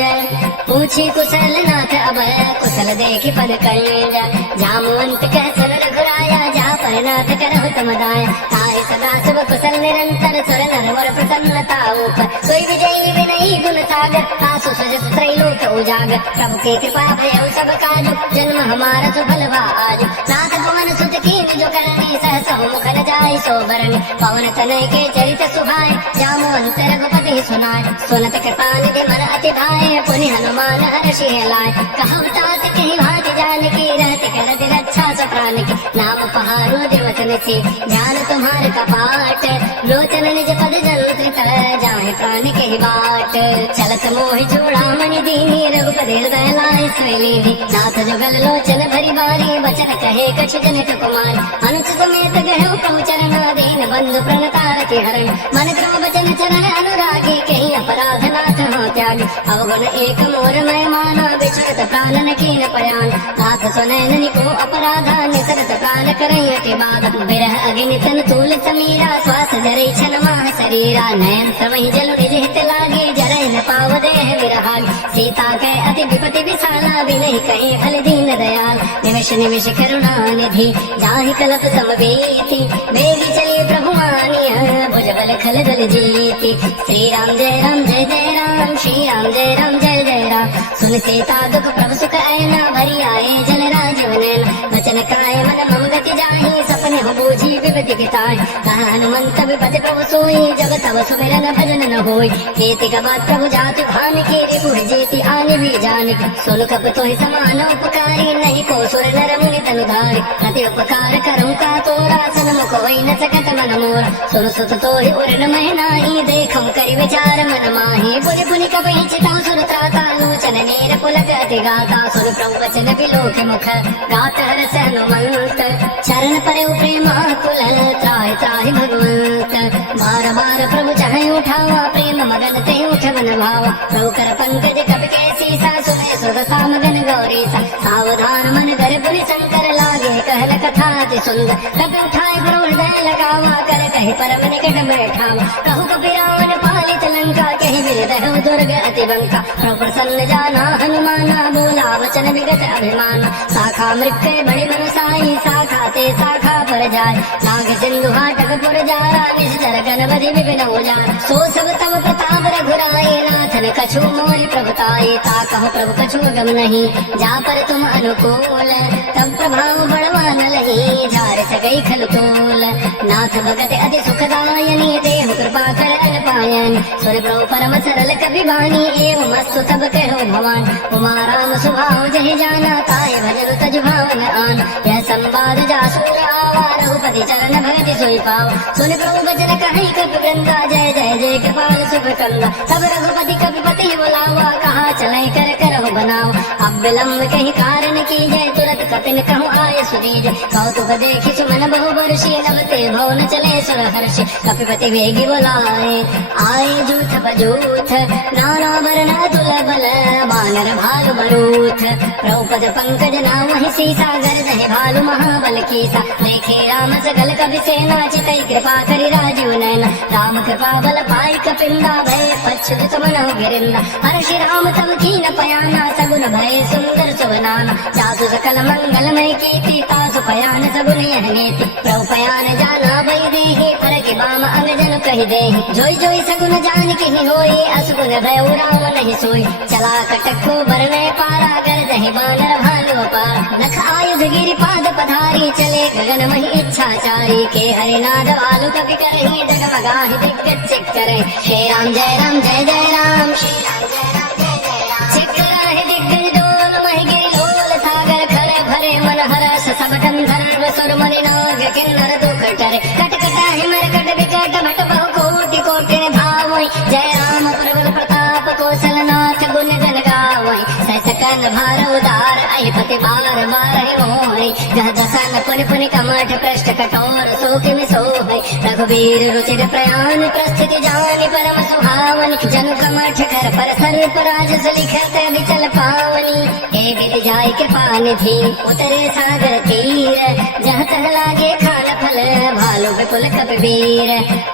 पूछी कुशल नाथ अभय कुशल देखी पद कंज। जामवंत कह सन रघुराया जा पर नाथ करहु तुम दाया। ताहि सदा शुभ कुशल निरंतर सुर नर मोर प्रसन्नता ऊपर। सोई विजयी विनयी गुण सागर आसु सजस त्रैलोक उजागर। प्रभु की कृपा भयउ सब काज जन्म हमारा सुफल आज। नाथ पवन सुत कीन जो करनी सहस मुख न जाय सो बरनी। पवन तनय के चरित सुहाय जामवंत रघुपति सुनाय। सुनत कृपा निधि मन अति भाय पुनि हनुमान हर्षि लाय। कहु तात कहि भाति जानकी रहति कर दिल अच्छा सो प्राण की। नाम पहारो दिवस निसी जान तुम्हार कपाट। लोचन निज पद जंत्रित जाहि प्राण के बाट। चलत मोहि चूड़ामणि दीनी रघुपति हृदय लाय स्वैलीनी। नाथ जुगल लोचन भरी बारी बचन कहे कछु जनित कुमार। अनुच समेत गहु प्रभु चरणाधीन बंधु प्रणतारति हरण। मन क्रम बचन चरण अनुरागी कहीं अपराध नाथ हो त्यागी। अवगुण एक मोर मैं माना विचरत प्राण न कीन पयान। नाथ सुनैन को अपराधा निसरत प्राण करई अति बाधा। बिरह अग्नितन तूल समीरा श्वास जरै छन माह शरीरा। नयन समहि जल निज हित लागे जरै न पाव देह विरहाग। सीता के अति विपति विशाला बिनहि कहे फल दीन दयाल। निमिष निमिष करुणा निधि जाहि कलप समवेति। बेगी चली प्रभु मानिया भुज बल खल दल जीति। श्री राम जय राम जय जय राम श्री राम जय राम जय जय राम। सुन सीता दुख प्रभु सुख ऐना भरी आए जन राजीव नैना। वचन काय मन मम गति जाहि सपने हो बूझी विपति के ताहि। कहा हनुमंत विपति प्रभु सोई जब तब सुमिरन भजन न होई। कीर्ति का बात प्रभु जाति भान की रिपुर जीति आने भी जान। सुन कप तोहि समान उपकारी नहीं को सुर नर मुनि तनु धारि। अति उपकार करूं का तोरा सन्मुख होई न सकत मन मोरा। सुन सुत तोहि उरन मह नाही देखम करि विचार मन माहि। पुनि पुनि कपहि चितौ सुर त्राता लोचन नीर पुलक अति गाता। सुन प्रभु वचन बिलोक मुख गात हरस हनुमंत। चरण परे प्रेम कुल त्राहि त्राहि भगवंत। बार बार प्रभु चाहे उठावा प्रेम मगन ते उठवन भावा। प्रभु कर पंकज कपि के सीसा सुने सुदसा मगन गौरी सा। सावधान मन कर पुनि शंकर लागे कहल कथा अति सुंदर। कपि उठाए प्रभु हृदय लगावा कर कहि परम निकट बैठावा। कहु कपि रावण पालित लंका कहि विरदहु दुर्ग अति बंका। प्रभु प्रसन्न जाना हनुमाना बोला वचन विगत अभिमाना। शाखा मृक्के बड़े मन साई शाखा ते शाखा पर जाय। नाग सिंधु हाटक पुर जारा निश्चर गणपति विपिन उजारा। सो सब तब प्रताप रघुराई नाथन कछु मोहि प्रभुताई। ताकहु प्रभु कछु गम नहीं जा पर तुम अनुकूल। तब प्रभाव बड़वान लही झार सकई खलकोल। नाथ भगत अति सुखदायनी देहु कृपा कर अन पायन। सुर प्रभु परम सरल कवि वाणी एवं मस्तु तब कहो भवान। उमा राम सुभाव जहि जाना ताय भजन तज भावन आन। यह संवाद जासु आवा रघुपति चरण भगति सोई पाव। सुन प्रभु वचन कहि कपि वृंदा जय जय जय कृपाल सुख कंदा। तब रघुपति कपि पति बुलावा कहा चलै कर करहु बनाओ। अब विलम्ब कहीं कारण की जय तुरत कपिन कहूँ आय सुनीज। कौतुक देखि सुमन बहु वर्षी नवते भवन चले सुर हर्षि। कपिपति वेगी बुलाए आए जूथ बजूथ नाना वर्ण तुल बल बानर भालु मरूथ। प्रभुपद पंकज नाम ही सीसा गर्दहि भालु महाबल कीसा। देखे राम सकल कवि सेना चितई कृपा करि राजीव नैना। राम कृपा बल पाई कपिंदा भय पच्छुत समन गिरिंदा। हर्षि राम तब कीन पयाना सगुन भय सुंदर सुवनाना। जासु सकल मंगलमय कीर्ति तासु पयान सगुन यह नीति। प्रभु पयान जाना भय देहि पर के बाम अंगजन कहि देहि। जोई जोई सगुन जान के होई असगुन भय राम नहीं सोई। चला कटको बरने पारा कर दहि बानर भालु पार। नख आयुध गिरि पाद पधारी चले गगन मही इच्छाचारी। के हरिनाद आलु कपि करहि डगमगाहि दिग्गज चित करे। श्री राम जय राम जय जय राम श्री राम जय राम जय जय राम। चिकराहि दिग्गज डोल महि गिरि लोल सागर खरे भरे मन हरस सबटम धर्म सुर मुनि नाग किन्नर दुख टरे। कटकटाहि मरकट विकट भट बहु कोटि कोटि धावै। जय राम प्रबल प्रताप कौशल नाथ गुण गण गावै। सकल भार उदार अहिपति बार बार मोहि। गह दसन पुनि पुनि कमठ पृष्ठ कठोर शोक में सोहै। रघुवीर रुचिर प्रयाण प्रस्थिति जानि परम सुहावनि जनु कमठ कर पर सर्प राजस लिखत विचल पावनी हे विधि जाय कृपा निधि उतरे सागर तीर जहाँ तह लागे खान फल भालु विपुल कपिवीर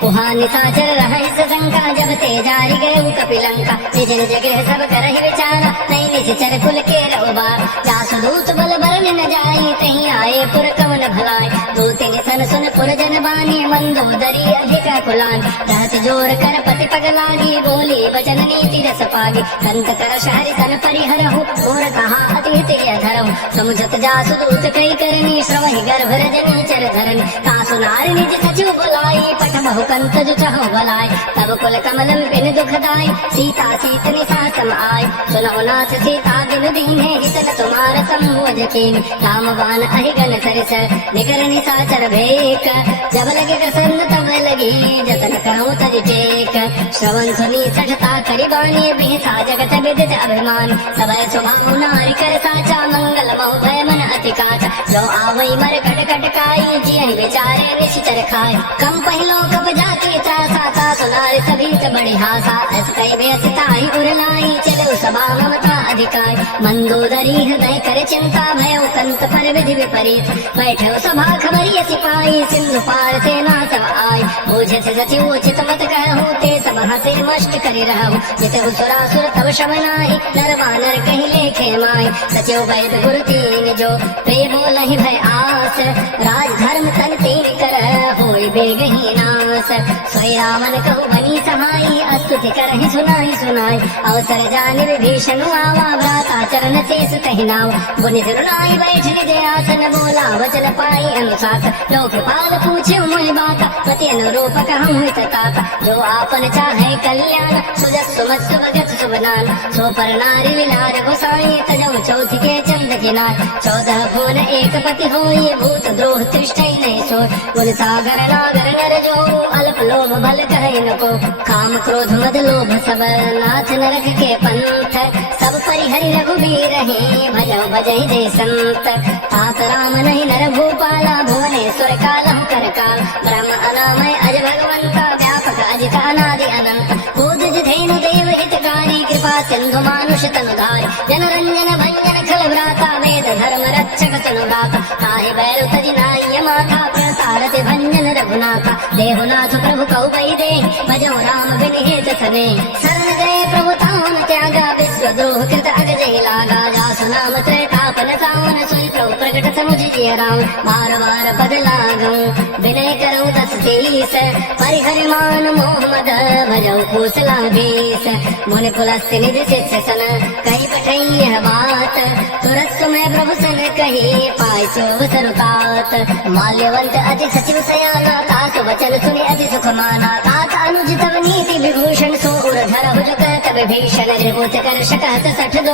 उहाँ निशाचर रहै सशंका जब ते जारी गए कपिलंका निज निज गृह सब करहि विचारा नहीं निश्चर कुल के रहुबा जासु दूत बल बरन न जाई तहीं आए पुर कवन भलाई दूति निसन सुन पुर जन बानी मंदोदरी अधिक कुलान रहत जोर कर पति पग लागी बोली वचन नीति रस पागी संत कर शहरि सन परिहरहु और कहा अति हित धरहु समुझत जासु दूत कई करनी श्रवहि गर्भ रजनी चर धरन तासु नारी निज सचिव बुलाई पठमहु कंत जो चहु बलाई तब कुल कमल बिन दुखदाई सीता सीत निसा सम आय सुनो नाथ सीता बिनु दीन्हे हितन तुम्हार संबोध कीन रामबान अहिगन सरिस निकर निशाचर भेक जब लगे प्रसन्न तब लगी जतन कहूँ तज टेक श्रवण सुनी सठता करिबानी बिहसा जगत विदित अभिमान सबय स्वभाव नारी कर साचा मंगल महु भय मन अति काचा जो आवई मर कट कट काई जियहि बेचारे निश्चर खाए कम पहलो कब जाके त्रासा ता सुनार सभी बड़ी हासा अस कई बेसिताई उरलाई चलो सभा ममता अधिकार मंदोदरी हृदय कर चिंता भय कंत पर विधि विपरीत बैठो सभा खबरी सिपाही सिंधु पार सेना सब आय बूझे से सचिव उचित मत कहूँ ते सब हंसे मष्ट करी रहूँ जित सुरासुर तब शमनाई नर वानर कहीं लेखे माय सचिव वैद गुरु तीन जो प्रेम बोलहि भय आस राज धर्म तन तीन कर होई बेगही नास सोई रावण कहु बनी सहाई अस्तुति करहि सुनाई सुनाई अवसर जानि विभीषण आवा भ्राता चरण शेष तहि नाव बुनि सिरुनाई बैठ निज आसन बोला वचन पाई अनुशास लोकपाल पूछे मोहि बात पति अनुरूप कहूँ हित तात जो आपन चाहे कल्याण सुजस सुमत सुभगत सुबनान सो पर नारी विलार गोसाई तजौ चौथ के चंद किनार 14 भुवन एक पति होई भूत द्रोह तृष्टै नहीं सोय गुण सागर नागर नर जो अल्प लोभ भल कहे न को काम क्रोध मद लोभ सब नाथ नरक के पंथ सब परिहरि रघुबीर रहे भजो भजहि जय संत तात राम नहीं नर भूपाला भुवनेश्वर कालहु कर काल ब्रह्म अनामय अज भगवंता व्यापक अजित अनादि अनंत बोध धेनु देव हितकारी कृपा सिंधु मानुष तनुधारी जनरंजन भंजन खल भ्राता वेद धर्म रक्षक तनुदाता ताहि बैरु तजि नाय माता प्रतारति भंजन रघुनाथा देहुनाथ प्रभु कौ पै दे भजो राम बिन हेत सने शरण गए प्रभु तावन त्यागा विश्व द्रोह कृत अग जय लागा जासु नाम त्रैतापन तावन सोई प्रभु प्रकट समुझ जिय राम बार बार पद लागूं विनय करऊं 10 शीस परिहरि मान मोह मद भजो कूसला बीस मुनि पुलस्त्य निज शिष्य सन कही पठई बात तुरत तुम्हें प्रभु सन कही पाई सो सरुतात माल्यवंत अति सचिव सयाना तासु वचन सुनि अति सुख माना तात अनुज तव नीति विभूषण सो उर धर हुज कहत विभीषण रिपुत कर शकत 62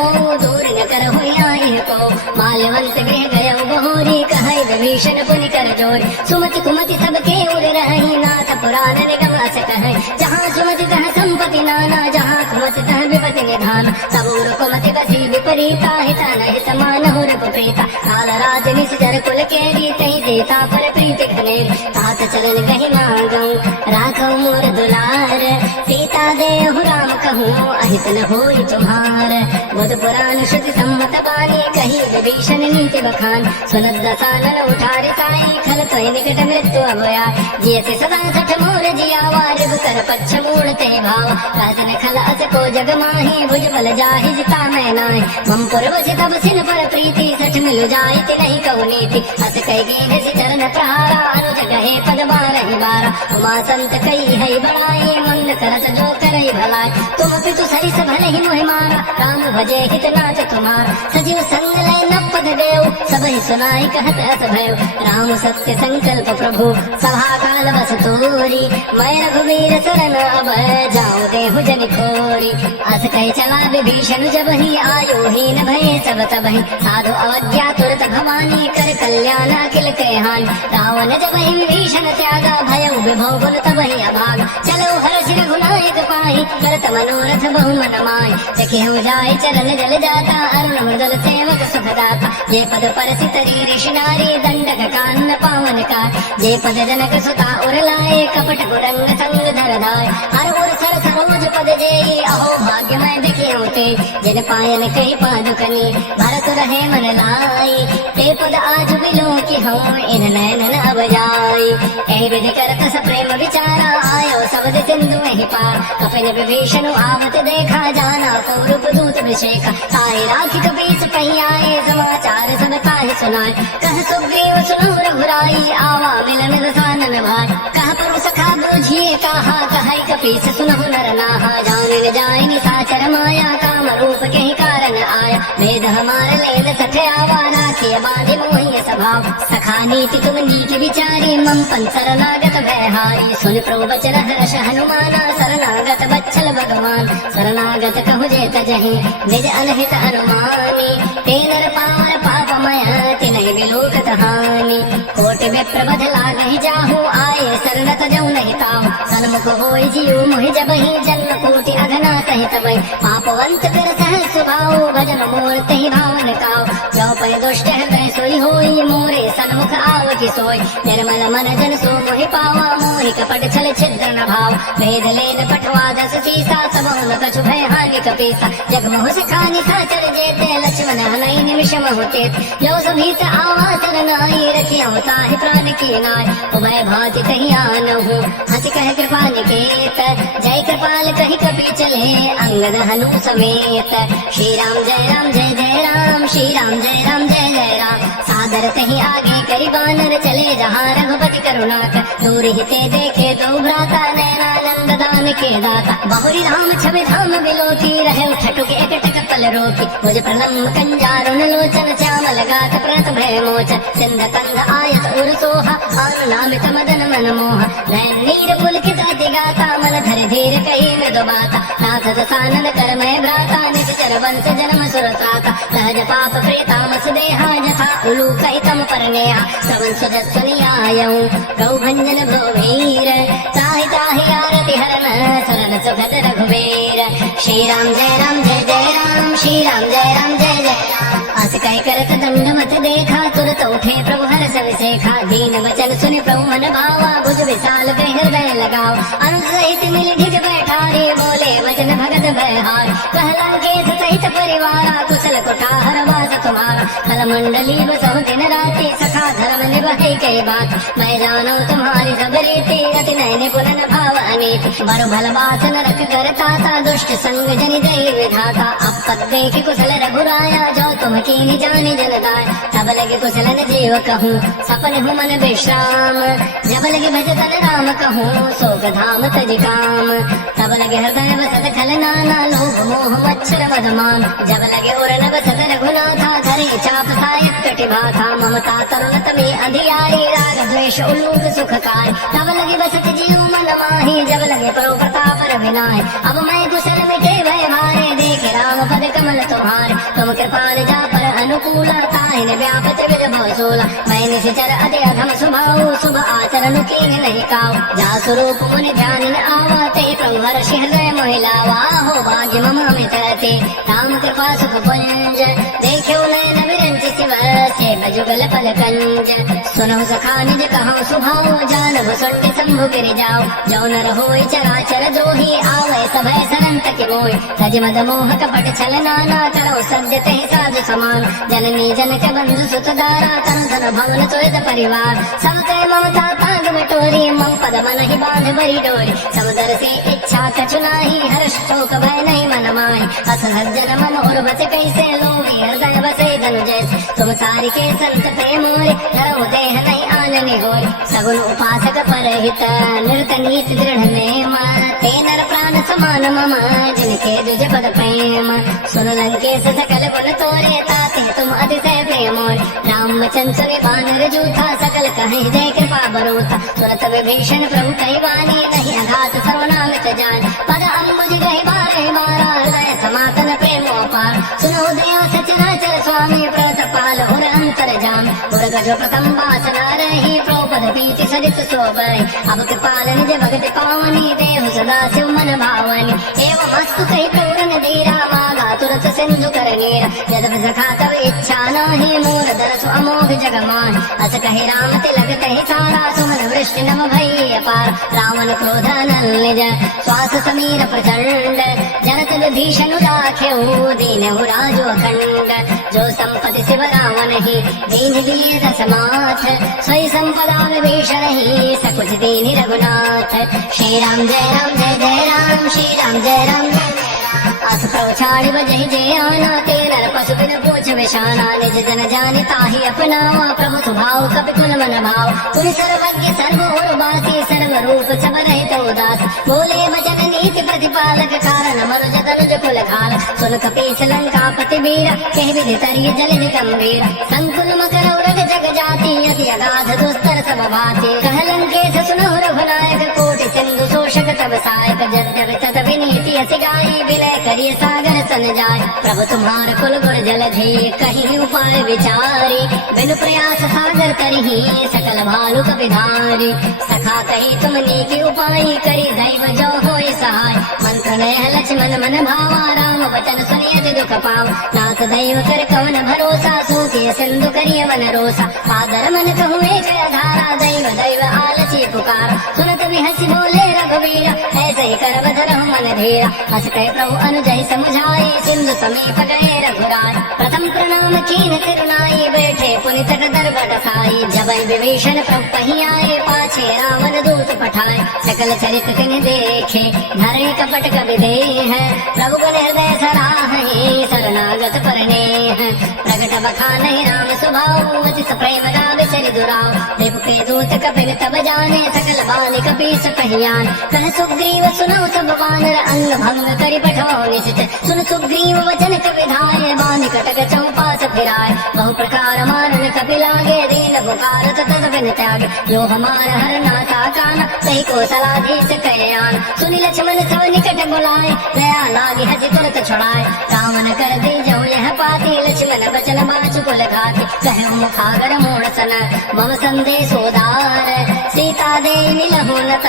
दूर न कर हुई आई को माल्यवंत गृह गय बहोरी कहै विभीषण पुनि कर जोरी सुमति कुमति सबके उर रही नाथ पुराण निगम अस कहै जहाँ सुमति तह संपत्ति नाना जहाँ कुमति तह विपति निधान सब उर कुमति बसी विपरीता हित न हित मानहु रघुप्रीता काल राज निश्चर कुल के रीतहि देता पर प्रीति घनेर तात चरण कहि मांगऊं राखो मोर दुलार सीता देहु राम कहूँ अहित न होई तुम्हार बुध पुराण श्रुति सम्मत बानी कही विभीषण नीति बखान सुनत दसानन उठारे साई खल त्वय निकट मृत्यु अभया जियति सदा सठ मोर जियावा रिब कर पच्छ मूढ़ ते भाव राजन खल अस को जग माही भुज बल जाहि जिता मैं नाहि मम पुरवसि तब सिन पर प्रीति सठ मिलु जायति नहीं कहु नीति अस कई गेह सि चरण प्रहारा अनुज कहे पद बारहि बारा उमा संत कई है बड़ाई मंद करत जो करई भलाई तुम पितु सरिस भले ही मोहि मारा राम भजे हित नाथ तुम्हारा सजीव संग लय न पद देव सबहि सुनाई कहत अस भयो राम सत्य संकल्प प्रभु सभा काल बस तोरी मैं रघुवीर शरण अब जाऊं देहु जन खोरी अस कही चला विभीषण जब ही आयो हीन भय सब तबहि साधु अवज्ञा तुरत भवानी कर कल्याण अखिल के हानि रावण जब ही विभीषण त्यागा भय विभव गुण तबहि अभाग चलो हर सिर गुनायक पाहि करत मनोरथ बहु मन माय देखे हो जाय चरण जल जाता अरुण मृदल सेवक सुखदाता ये पद परसि तरी ऋषि नारी दंडक कान्न पावन का जे पद जनक सुता उर लाए कपट कुरंग संग धर धाय हर उर सर सरोज पद जेई अहो भाग्य मैं देखियो ते जिन पायन कही पादुकनी भरत रहे मन लाई ते पद आज मिलो कि हम इन नैनन अब जाई ऐ विधि करत स प्रेम विचारा आयो सबद सिंधु में पार कपिन विभीषण आवत देखा जाना कौरव दूत विषेख सारे राखी कपीस कहीं आए समाचार सब ताहि सुनाए कह सुग्रीव सुनो रघुराई आवा मिलन रसानन भाई कह पर सखा बूझिए कहा कह कपीस सुनहु नर नाहा जान न जाय निशाचर माया काम रूप के कारण आया वेद हमार लेन सठे आवा राखी बांधे मोहि स्वभाव सखा नीति तुम नीति विचारी मम पन शरणागत भयहारी सुन प्रभु वचन हर्ष हनुमाना शरणागत बच्छल भगवान शरणागत कहु जे तजहि निज अनहित अनुमानी ते नर पार पापमय तिनहि विलोकत हानि कोटि विप्र बध लागहि जाहु आये शरण तजौ नहीं ताहु सन्मुख होय जीव मोहि जबहि जन्म कोटि अघना सहित भय पापवंत कर सहज स्वभाव भजन मोर तहि भावन काव जो पय दुष्ट हृदय सोई होई मोरे सन्मुख आव की सोई निर्मल मन जन सो मोहि पावा मोहि कपट छल छिद्र न भाव भेद लेन पठवा दस सीसा सबहु न कछु भय हानि कपीसा जग मोह सिखानि साचर जेते लक्ष्मण हनई निमिष मोहते जो सभीत आवा सरनाई रखियो ताहि प्राण की नाय उभय भाति कहि आनहु हंस कह कृपा निकेत जय कृपाल कहि कपि चले अंगद हनु समेत श्री राम जय राम जय जय राम श्री राम जय राम जय जय राम सादर तही आगे करी बानर चले जहाँ रघुपति करुणाक दूर हिते देखे दो भ्राता नैनानंद दान के दाता बहुरी राम छवि धाम बिलोकी रहे ठटुक एकटक पल रोकी मुझ प्रलम्ब कंजारुन लोचन श्यामल गात प्रत भय मोच सिंध कंद आयत उर सोहा आन नामित मदन मन मोह नैन नीर पुलकित अति गाता मन धर धीर कही मृदु बाता नाथ दसानन कर मैं भ्राता निश्चर वंश जन्म सुरसाता सहज पाप प्रेतामस देहा जथा उलूक इतम परनेहा श्रवण सुजत सुनियायऊ गौ भंजन भ्रोवीर ताहि ताहि आरति हरन सरन सुगत रघुवीर श्री राम जय राम जय जय राम श्री राम जय राम जय जय राम अस कह करत दंड मत देखा तुरत उठे प्रभु हर्ष विशेखा दीन वचन सुन प्रभु मन भावा भुज विशाल के हृदय लगाओ अनुज सहित मिल ढिग बैठारे बोले वचन भगत भयहार कहला के सहित परिवारा कुशल कुठार वास तुम्हारा कल मंडली बसो दिन राति सखा धर्म निभे के बात मैं जानो तुम्हारी सब रीति अति नैन पुरन भाव अनीति बरु भल बास नरक करता था दुष्ट संग जनि जय विधाता अब पद देख कुशल रघुराया जो तुम कीनी जाने जनदाय तब लगे कुशल न जीव कहूँ सपन हूँ मन विश्राम जब लगे भजतन राम कहूँ सोग धाम तज काम तब लगे हृदय बसत खल नाना लोभ मोह मच्छर मधमान जब लगे उरन बसत रघुनाथा धरे चाप सायक कटिभा था ममता तरुणत में अंधियारी राग द्वेष उल्लूक सुखकार तब लगे बसत जीव मन माही जब लगे परो प्रताप रविनाय अब मैं कुशल मिटे भय मारे देखे राम पद कमल तुम्हारे तुम कृपाल जा पर अनुकूला ताहिन व्यापत विद भवसूला मैं निश्चर अति अधम स्वभाव शुभ आचरण की नहीं काव जा स्वरूप मुनि ध्यान न आवा ते प्रभु हर्षि हृदय महिलावा हो भाग्य मम मित्रते राम कृपा सुख पुंज देखो नैन विरंच सिमर से बजुगल पल कंज सुनो सखा निज कहो सुभाव जानव सुंड शंभु गिर जाओ जो नर होय चराचर जोही आवे सभय सरंत के मोय तज मद मोह कपट छल नाना करो सद्यते साधु समान जननी जनक बंधु सुत दारा तन धन भवन सोयत परिवार सबके ममता ताग बटोरी मम पद मन ही बांध बरी डोरी समदर से इच्छा कछु नाही हर्ष शोक भय नहीं मन माय असहज जन मम उर्वत कैसे लोभी हृदय बसे धनु जैसे तुम सारी के संत पे मोरे धरो देह नहीं आनने होय सगुन उपासक परहित नृत नीत दृढ़ नेम ते नर प्राण समान मम जिनके दुज पद प्रेम सुन लंकेश सकल गुण तोरे ताते तुम अतिशय प्रेम रामचंद्र सुनि बानर जूथा सकल कहे जय कृपा बरोता सुरत विभीषण प्रभु कहि वाणी नहीं अघात सर्वनामित जान पद अम्बुज गहि बारे बारा हृदय समातन प्रेम अपार सुनो देव सचराचर स्वामी प्रतपाल हुर अंतर जाम हुर गजो प्रथम वासना रही प्रोपद पीति सरित सोबय अब कृपाल निज भगत पावनी देव सदा शिव मन भावनी एवं अस्तु कहि पूर्ण धीरा मागा तुरत सुत सिंधु कर नीर यदि सखा तब इच्छा नाही मोर दरसु अमोघ जग मान अस कहे राम तिलक तहि सारा सुमन वृष्टि नम भई अपार रावण क्रोध नल निज श्वास समीर प्रचंड जरत विभीषण राख्यऊ दीनहु राजो अखंड जो संपत्ति शिव रावण ही दीन दिए दस माथ सोई संपदा विभीषण ही सकुच दीन रघुनाथ श्री राम जय राम जय जय राम श्री राम जय राम जय अस प्रवछाड़ी बजहि जय आना ते नर पशु बिन पूछ विशाना निज जन जाने ताहि अपनावा प्रभु स्वभाव कपि कुल मन भाव पुनि सर्वज्ञ सर्व और बासी सर्व रूप सब रहित उदास बोले वचन नीति प्रतिपालक कारण मनुज तनुज कुल घाल सुन कपीस लंका पति वीर कह विधि तरिय जलिद गंभीर संकुल मकर उरग जग जाति अति अगाध दुस्तर सब भाति कह लंकेश सुनहु रघुनायक कोटि सिंधु शोषक तब सायक जद्यपि तद विनीति असि गाई विलय करिय सागर सन जाय प्रभु तुम्हार कुल गुर जलधि कहीं उपाय विचारी बिनु प्रयास सागर तरही सकल भालु कपिधारी सखा कही तुम नीति उपाय करी दैव जो होय सहाय मंत्र नय लक्ष्मण मन भावा राम वचन सुनियति दुख पाव नाथ दैव कर कवन भरोसा सूखिय सिंधु करिय मन रोसा सादर मन कहूँ एक धारा दैव दैव आलसी पुकार सुनत विहसी बोले रघुवीर ऐसे ही कर बधरहु मन धीरा हस कहे प्रभु अनुजय समुझाए सिंधु समीप गए रघुराय प्रथम प्रणाम कीन करुणाई बैठे पुनि तट दरबट साई जब विभीषण प्रभु कहीं आए पाछे रावण दूत पठाए सकल चरित तिन देखे धरे कपट कवि देह प्रभु गुण हृदय सराहे शरणागत परने प्रगट बखान राम स्वभाव अति प्रेम गावे चरि दुराव देव के दूत कपिल तब जाने सकल बानी कपीस पहियान कह सुग्रीव सुनो सब वानर अंग भंग करि पठाओ निशित सुन सुग्रीव वचन कविधाय बानी कटक चौपास फिराय बहु प्रकार मारन कपिलागे दीन पुकारत तद बिन त्यागे जो हमार हर नाथा कान सही को सलाधीश कयान सुनि लक्ष्मण सब निकट बुलाए दया लागे हसी तुरत छुड़ाए रावण कर दी जो यह पाती लक्ष्मण बचन बाचु कुल घाती कहे मुखागर मोड़ सन मम संदेश उदार सीता दे मिलहुनत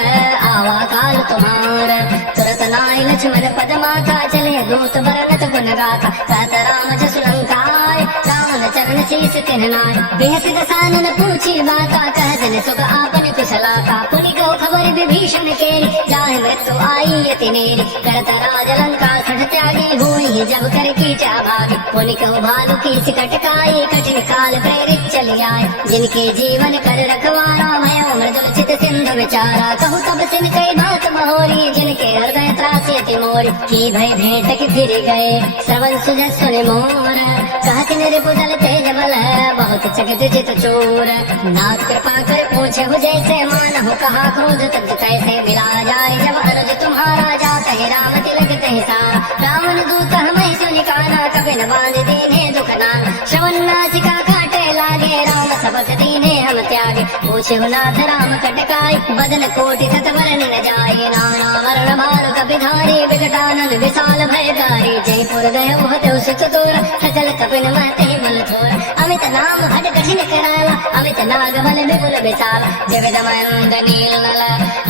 आवा काल तुम्हार तुरत नाय लक्ष्मण पद माथा चले दूत बरनत गुण गाथा कहत राम जसु लंकाय रावण चरण शीस तिन्हनाय बेहस दसानन पूछी बाता कह जन सुख आपन कुशलाता पुनि को खबर विभीषण केरी जाहि मृत्यु आई यति नेरी करत राज लंका सठ त्यागी हुई जब कर कीचा भागी पुनि को भालु की सिकटकाई कठिन काल प्रेरित चली आए जिनके जीवन कर रखवारा भयो मृदुल चित सिंधु विचारा कहु तब सिन कई बात बहोरी जिनके हृदय त्रासी अति मोरी की भय भेंट की फिर गए श्रवण सुजय सुने मोर कहत निरपुदल तेज बल बहुत चकित चित चोर नाथ कृपा कर पूछे हो जैसे मान हो कहा क्रोध तब कैसे मिला जाए जब अनुज तुम्हारा जाता है राम तिलक तहि सारा रावण दूत हमें सुनि काना कपिन बांध दीने दुख नाना श्रवण नासिका काटे लागे राम सबक दीने हम त्यागे पूछे हो नाथ राम कटकाई बदन कोटि सतवरन न जाए नाना वरण भानु कपिधारी विकटानन विशाल भयकारी जयपुर गए हो देव सुत दूर सकल कपिन महते बल थोर अमित नाम हट कठिन कराला अमित नाग बल विपुल विशाल जविद मंद नील नल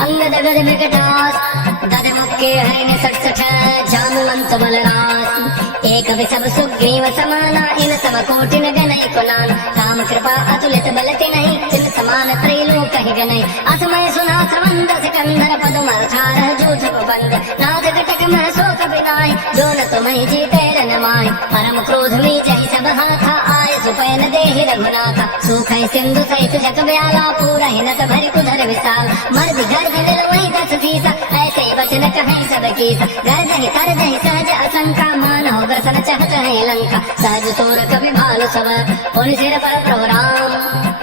अंगद गद विकटास दद मुक्के हरिण सठ जानुवंत बलरास एक विषम सुग्रीव समाना इन सम कोटिन गणई कुनान राम कृपा अतुलित बलति नहीं तिन समान त्रैलोक कहि गणई असमय सुना श्रवण सिकंदर पदुम अठारह जूझ बंद नाथ कटक मह शोक बिनाय जो न तुम्हें जीते रन माय परम क्रोध में जय सब हाथा आय सुपैन देहि रघुनाथा सुख सिंधु सहित जग ब्याला पूरा हिनत भरि कुधर विशाल मर्द गर्द निर्वही दस सीसा ऐसे वचन कहे सब कीसा गर्दहि करदहि सहज असंका मान हो ग्रसन चहत है लंका सहज सोर कवि भालु सब पुनि सिर पर प्रभु राम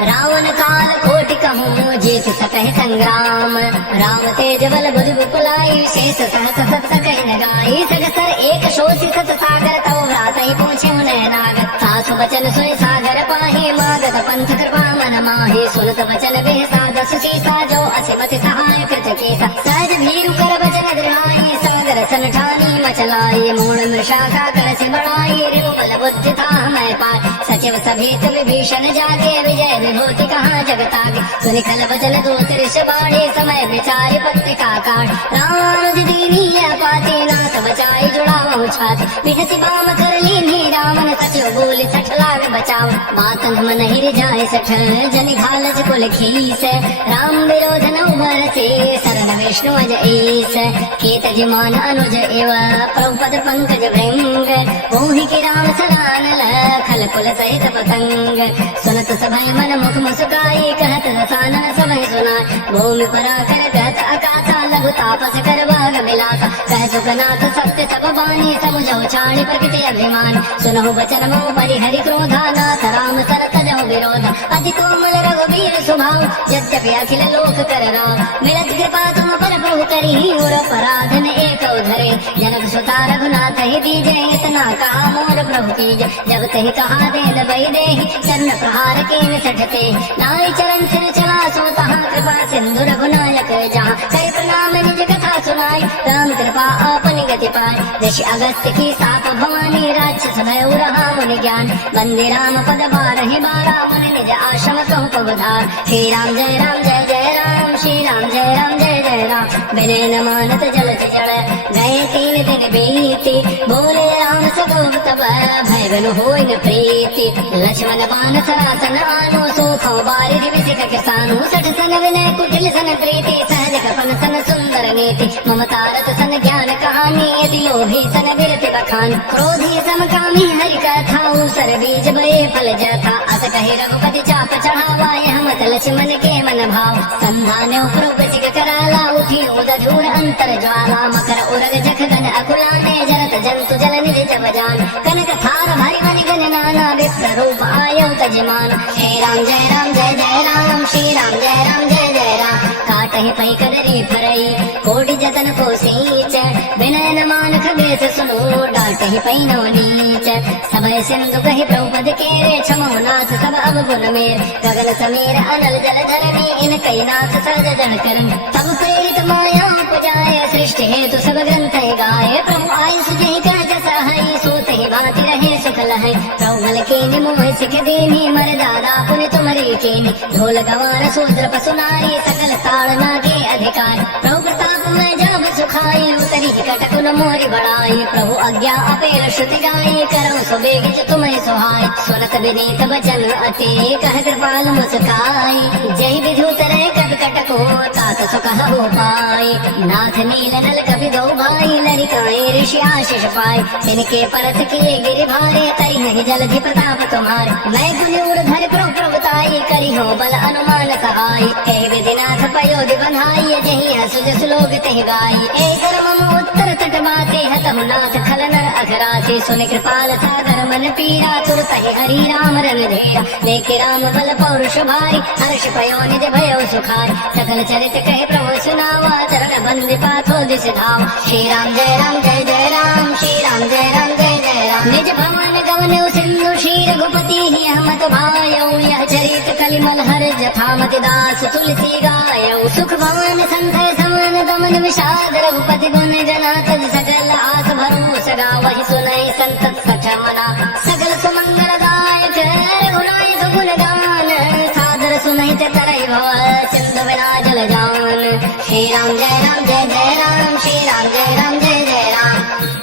रावण काल कोटि कहूँ जीत सकहि संग्राम राम तेज बल बुद्धि विपुलाई शेष सहस सत सकहि न गाई सगसर एक शोषि सत सागर तव भ्रातहि पूछे उन्हें नाग सासु वचन सुनि सागर पाहि मागत पंथ कृपा मन माहि सुनत वचन बेसाद सुशीसा जो असिमति सहाय कृत कीसा सहज भीरु कर वचन दृढ़ाई सागर सन ठानी मचलाई मूल मृषा का कर से बढ़ाई रिपु बल बुद्धि था मैं पाय सच शिव सभेत विभीषण जागे, विजय विभूति कहाँ जगतागे। सुनि खल बचन दूत ऋष बाढ़े, समय विचारि पत्रिका काढ़। रामानुज दीनी पाते, नाथ बचाई जुड़ावहु छाती। बिहसि बाम कर लीन्ही रामन, सचिव बोले सठ लाग बचाओ। मातंग मन ही रिझाए सठ, जनि घालज कुल खीस। राम विरोध न उभरते, शरण विष्णु अज ईस। केत जिमान अनुज एव, प्रभुपद पंकज भृंग। मोहि के राम सलानल, खल कुल सहित पतंग। सुनत सभय मन मुख मुस्काई, कहत रसानन सभय सुनाय। भूमि परा कर कहत अकासा, लघु तापस कर भाग मिलासा। कह सुखनाथ सत्य सब बानी, समुझौ छाणी प्रकृति अभिमान। सुनहु बचन मोह परिहरि क्रोधा, नाथ राम सन तजहु विरोध। अति कोमल रघुबीर स्वभाव, यद्यपि अखिल लोक कर राव। मिलत कृपा तुम पर प्रभु करी, और अपराधन एक धरे। जनक सुता रघुनाथ ही दीजे, इतना कहा मोर प्रभु कीजे। जब तही कहा दे दबई दे, चरण प्रहार के सठते। नाई चरण सिर चला सो तहाँ, कृपा सिंधु रघुनायक जहाँ। कर प्रणाम निज कथा सुनाई, राम कृपा आपन गति पाए। ऋषि अगस्त्य की साप भवानी, राक्षस भय रहा मुनि ज्ञान। वंदे राम पद बारहि बारा, मुनि निज आश्रम कहु पवधार। श्री राम जय राम जय जय राम, श्री राम जय राम जय जय राम। विनय न मानत जलति जड़, गए 3 दिन बीती। बोले राम सगोप तब, भय बिनु होय न प्रीति। लक्ष्मण बान सरासन आनो, सोखौ बारिधि विसिक किसानो। सठ सन विनय कुटिल सन प्रीति, सहज कपन सन सुंदर नीति। ममता रत सन ज्ञान कहानी, यदि लोभी सन विरति बखान। क्रोधी समकामी हरि कथा, सर बीज भये फल जथा। अस कहि रघुपति चाप चढ़ावा, यह मत लक्ष्मण के मन भाव। संधान्यो प्रभु सिक कराला, उठी उदधूर अंतर ज्वाला। मकर उरग जख गन अकुलाने, जरत जंतु जल निज जब जान। कनक थार भरि मणि गण नाना, विप्र रूप आयौ तजमान। श्री राम जय राम जय जय राम, श्री राम जय राम जय जय राम। काटहि पै कदरी फरई, कोटि जतन को सींच। विनय न मान खगेश सुनो, डांटहि पै नव नीच। सबय सिंधु कहि प्रभुपद केरे, क्षमो नाथ सब अवगुण मेर। गगन समीर अनल जल धरणी, इन कई नाथ सहज जन करन। तब प्रेरित माया उपजाय, सृष्टि हेतु सब ग्रंथ गाय। प्रभु आय सुजहि काज सहाय, सोते भांति रहे सुख लहै। प्रभु बल के निमोह सिख दीनी, मर्यादा पुनि तुमरी कीनी। ढोल गवार शूद्र पशु नारी, सकल ताड़ना के अधिकार। प्रभु प्रताप में जब सुखाई, उतरी कटकुन मोरी बढ़ाई। प्रभु आज्ञा अपेर श्रुति गाई, करौ सुबेग तुम्हें सुहाय। सुनत विनीत बचन अति, कह कृपाल मुस्काई। जय विधि उतरे कद कटको, तात सुकह हो पाई। नाथ नील नल कपि दो भाई, लरिकाए ऋषि आशीष पाए। तिनके परस किए गिरि भारे, तरि नहीं जलधि प्रताप तुम्हारे। मैं गुनि ऊर्ध्वर प्रभु प्रभुताई, करि हो बल अनुमान सहाय। हे विधिनाथ पयोधि बंधाई, जहि असुज सुलोक तहि गाई। हे सरमम उत्तर तट बासे, हतहु नाथ खल नर अघरासे। सुनि कृपाल सागर मन पीरा, तुरत ही हरि राम रन धीरा। लेके राम बल पौरुष भारी, हर्ष पयो निज भयो सुखार। सकल चरित कहे प्रभु सुनावा, चरण बंद पाथो दिस धावा। श्री राम जय राम जय जय राम, श्री राम जय राम जय जय राम। निज भवन गवनौ सिंधु, श्री रघुपति ही हमत भायौ। यह चरित कलिमल हर जथामति दास, तुलसी गायौ। सुख भवन संतय समन दमन, विषाद रघुपति गुण जना। तज सकल आस भरोस गावहि, सुनहि संतत सठ मना। सकल सुमंगल दायक रघुनायक गुण गान, सादर सुनहि तरहि भव सिंधु बिना जल जान। श्री राम जय राम जय जय राम, श्री राम जय राम जय जय राम।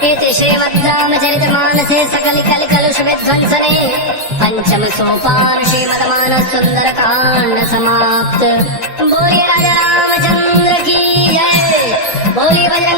इति श्रीमद् रामचरित मानसे सकल कल कलुष विध्वंसने, पंचम सोपान श्रीमद् मानस सुंदर कांड समाप्त। बोलिए राजा रामचंद्र की जय, बोलिए बजरंग